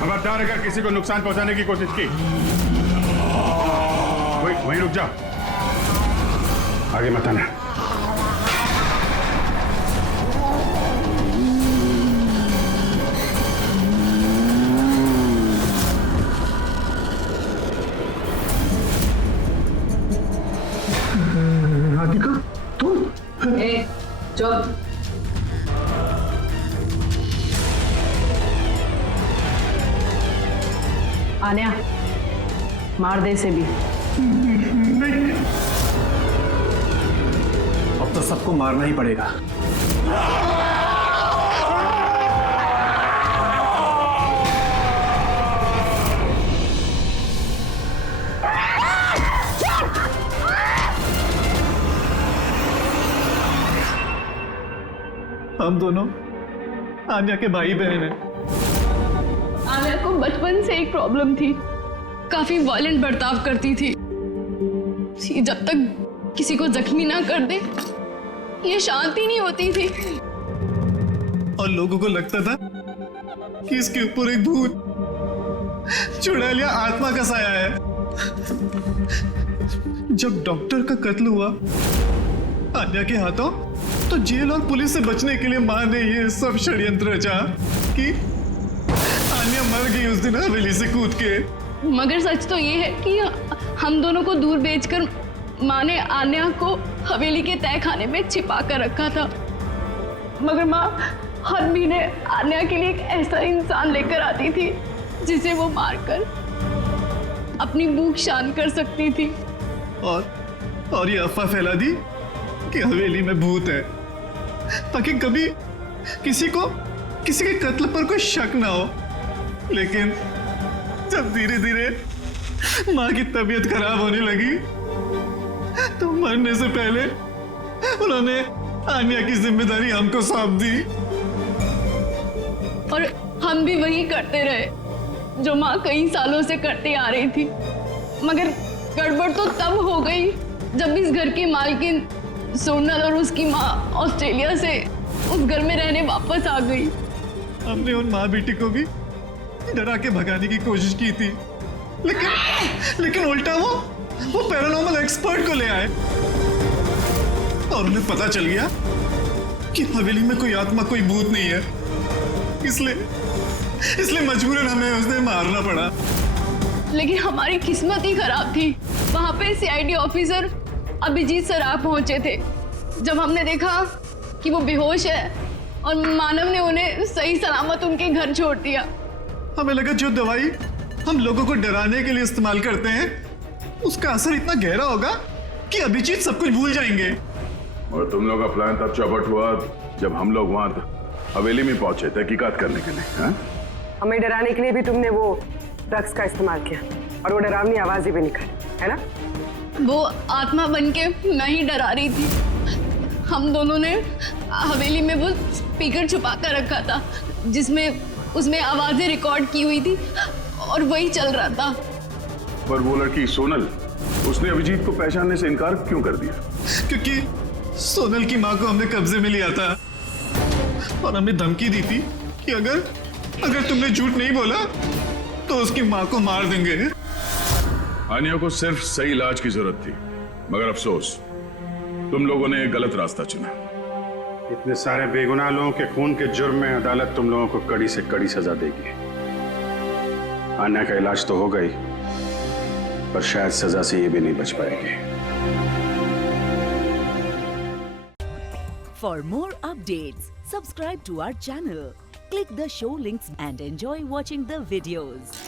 खबरदार अगर किसी को नुकसान पहुंचाने की कोशिश की, वहीं रुक जाओ, आगे मत आना। राधिका तुम? चुप। आन्या, मार दे इसे भी। नहीं, अब तो सबको मारना ही पड़ेगा। हम दोनों आन्या के भाई बहन हैं। आन्या को बचपन से एक प्रॉब्लम थी, काफी वायलेंट बर्ताव करती थी। जब तक किसी को जख्मी ना कर दे, ये शांति नहीं होती थी। और लोगों को लगता था कि इसके ऊपर एक भूत, चुड़ैल या आत्मा का साया है। जब डॉक्टर का कत्ल हुआ आन्या के हाथों, तो जेल और पुलिस से बचने के लिए मां ने ये सब षड्यंत्र रचा कि आन्या मर गई उस दिन हवेली से कूद के। मगर सच तो ये है कि हम दोनों को दूर भेजकर माँ ने आन्या को हवेली के तय खाने में छिपा कर रखा था। मगर माँ हर महीने आन्या के लिए एक ऐसा इंसान लेकर आती थी जिसे वो मारकर अपनी भूख शांत कर सकती थी। और ये अफवाह फैला दी कि हवेली में भूत है, ताकि कभी किसी के कत्ल पर कोई शक ना हो। लेकिन जब धीरे धीरे माँ की तबीयत खराब होने लगी, तो मरने से पहले उन्होंने आन्या की जिम्मेदारी हमको सौंप दी। और हम भी वही करते रहे जो माँ कई सालों से करती आ रही थी। मगर गड़बड़ तो तब हो गई जब इस घर की मालकिन सोनल और उसकी माँ ऑस्ट्रेलिया से उस घर में रहने वापस आ गई। हमने उन माँ बेटी को भी डरा के भगाने की कोशिश की थी, लेकिन उल्टा वो पैरानॉर्मल एक्सपर्ट को ले आए और उन्हें पता चल गया कि हवेली में कोई आत्मा, कोई भूत नहीं है। इसलिए मजबूरन हमें उसे मारना पड़ा। लेकिन हमारी किस्मत ही खराब थी। वहां पे सीआईडी ऑफिसर अभिजीत सर आ पहुंचे थे। जब हमने देखा कि वो बेहोश है और मानव ने उन्हें सही सलामत उनके घर छोड़ दिया, हमें लगा जो दवाई हम लोगों को डराने के लिए इस्तेमाल करते हैं, उसका असर इतना गहरा होगा कि अभिजीत सब कुछ भूल जाएंगे। और तुम लोग का प्लान तब चौपट हुआ जब हम लोग वहां हवेली में पहुंचे तहकीकात करने के लिए। हाँ? हमें डराने के लिए भी तुमने वो ड्रग्स का इस्तेमाल किया और वो डरावनी आवाजें भी निकाली, है ना? वो आत्मा बनके मैं ही डरा रही थी। हम दोनों ने हवेली में वो स्पीकर छुपा कर रखा था जिसमें उसमें आवाजें रिकॉर्ड की हुई थी और वही चल रहा था। पर वो लड़की सोनल, उसने अभिजीत को पहचानने से इनकार क्यों कर दिया? क्योंकि सोनल की माँ को हमने कब्जे में लिया था और हमें धमकी दी थी कि अगर तुमने झूठ नहीं बोला तो उसकी माँ को मार देंगे। आनिया को सिर्फ सही इलाज की जरूरत थी, मगर अफसोस तुम लोगों ने गलत रास्ता चुना। इतने सारे बेगुनाह लोगों के खून के जुर्म में अदालत तुम लोगों को कड़ी से कड़ी सजा देगी। आनिया का इलाज तो हो गई, पर शायद सजा से ये भी नहीं बच पाएगी। For more updates, subscribe to our channel, click the show links and enjoy watching the videos.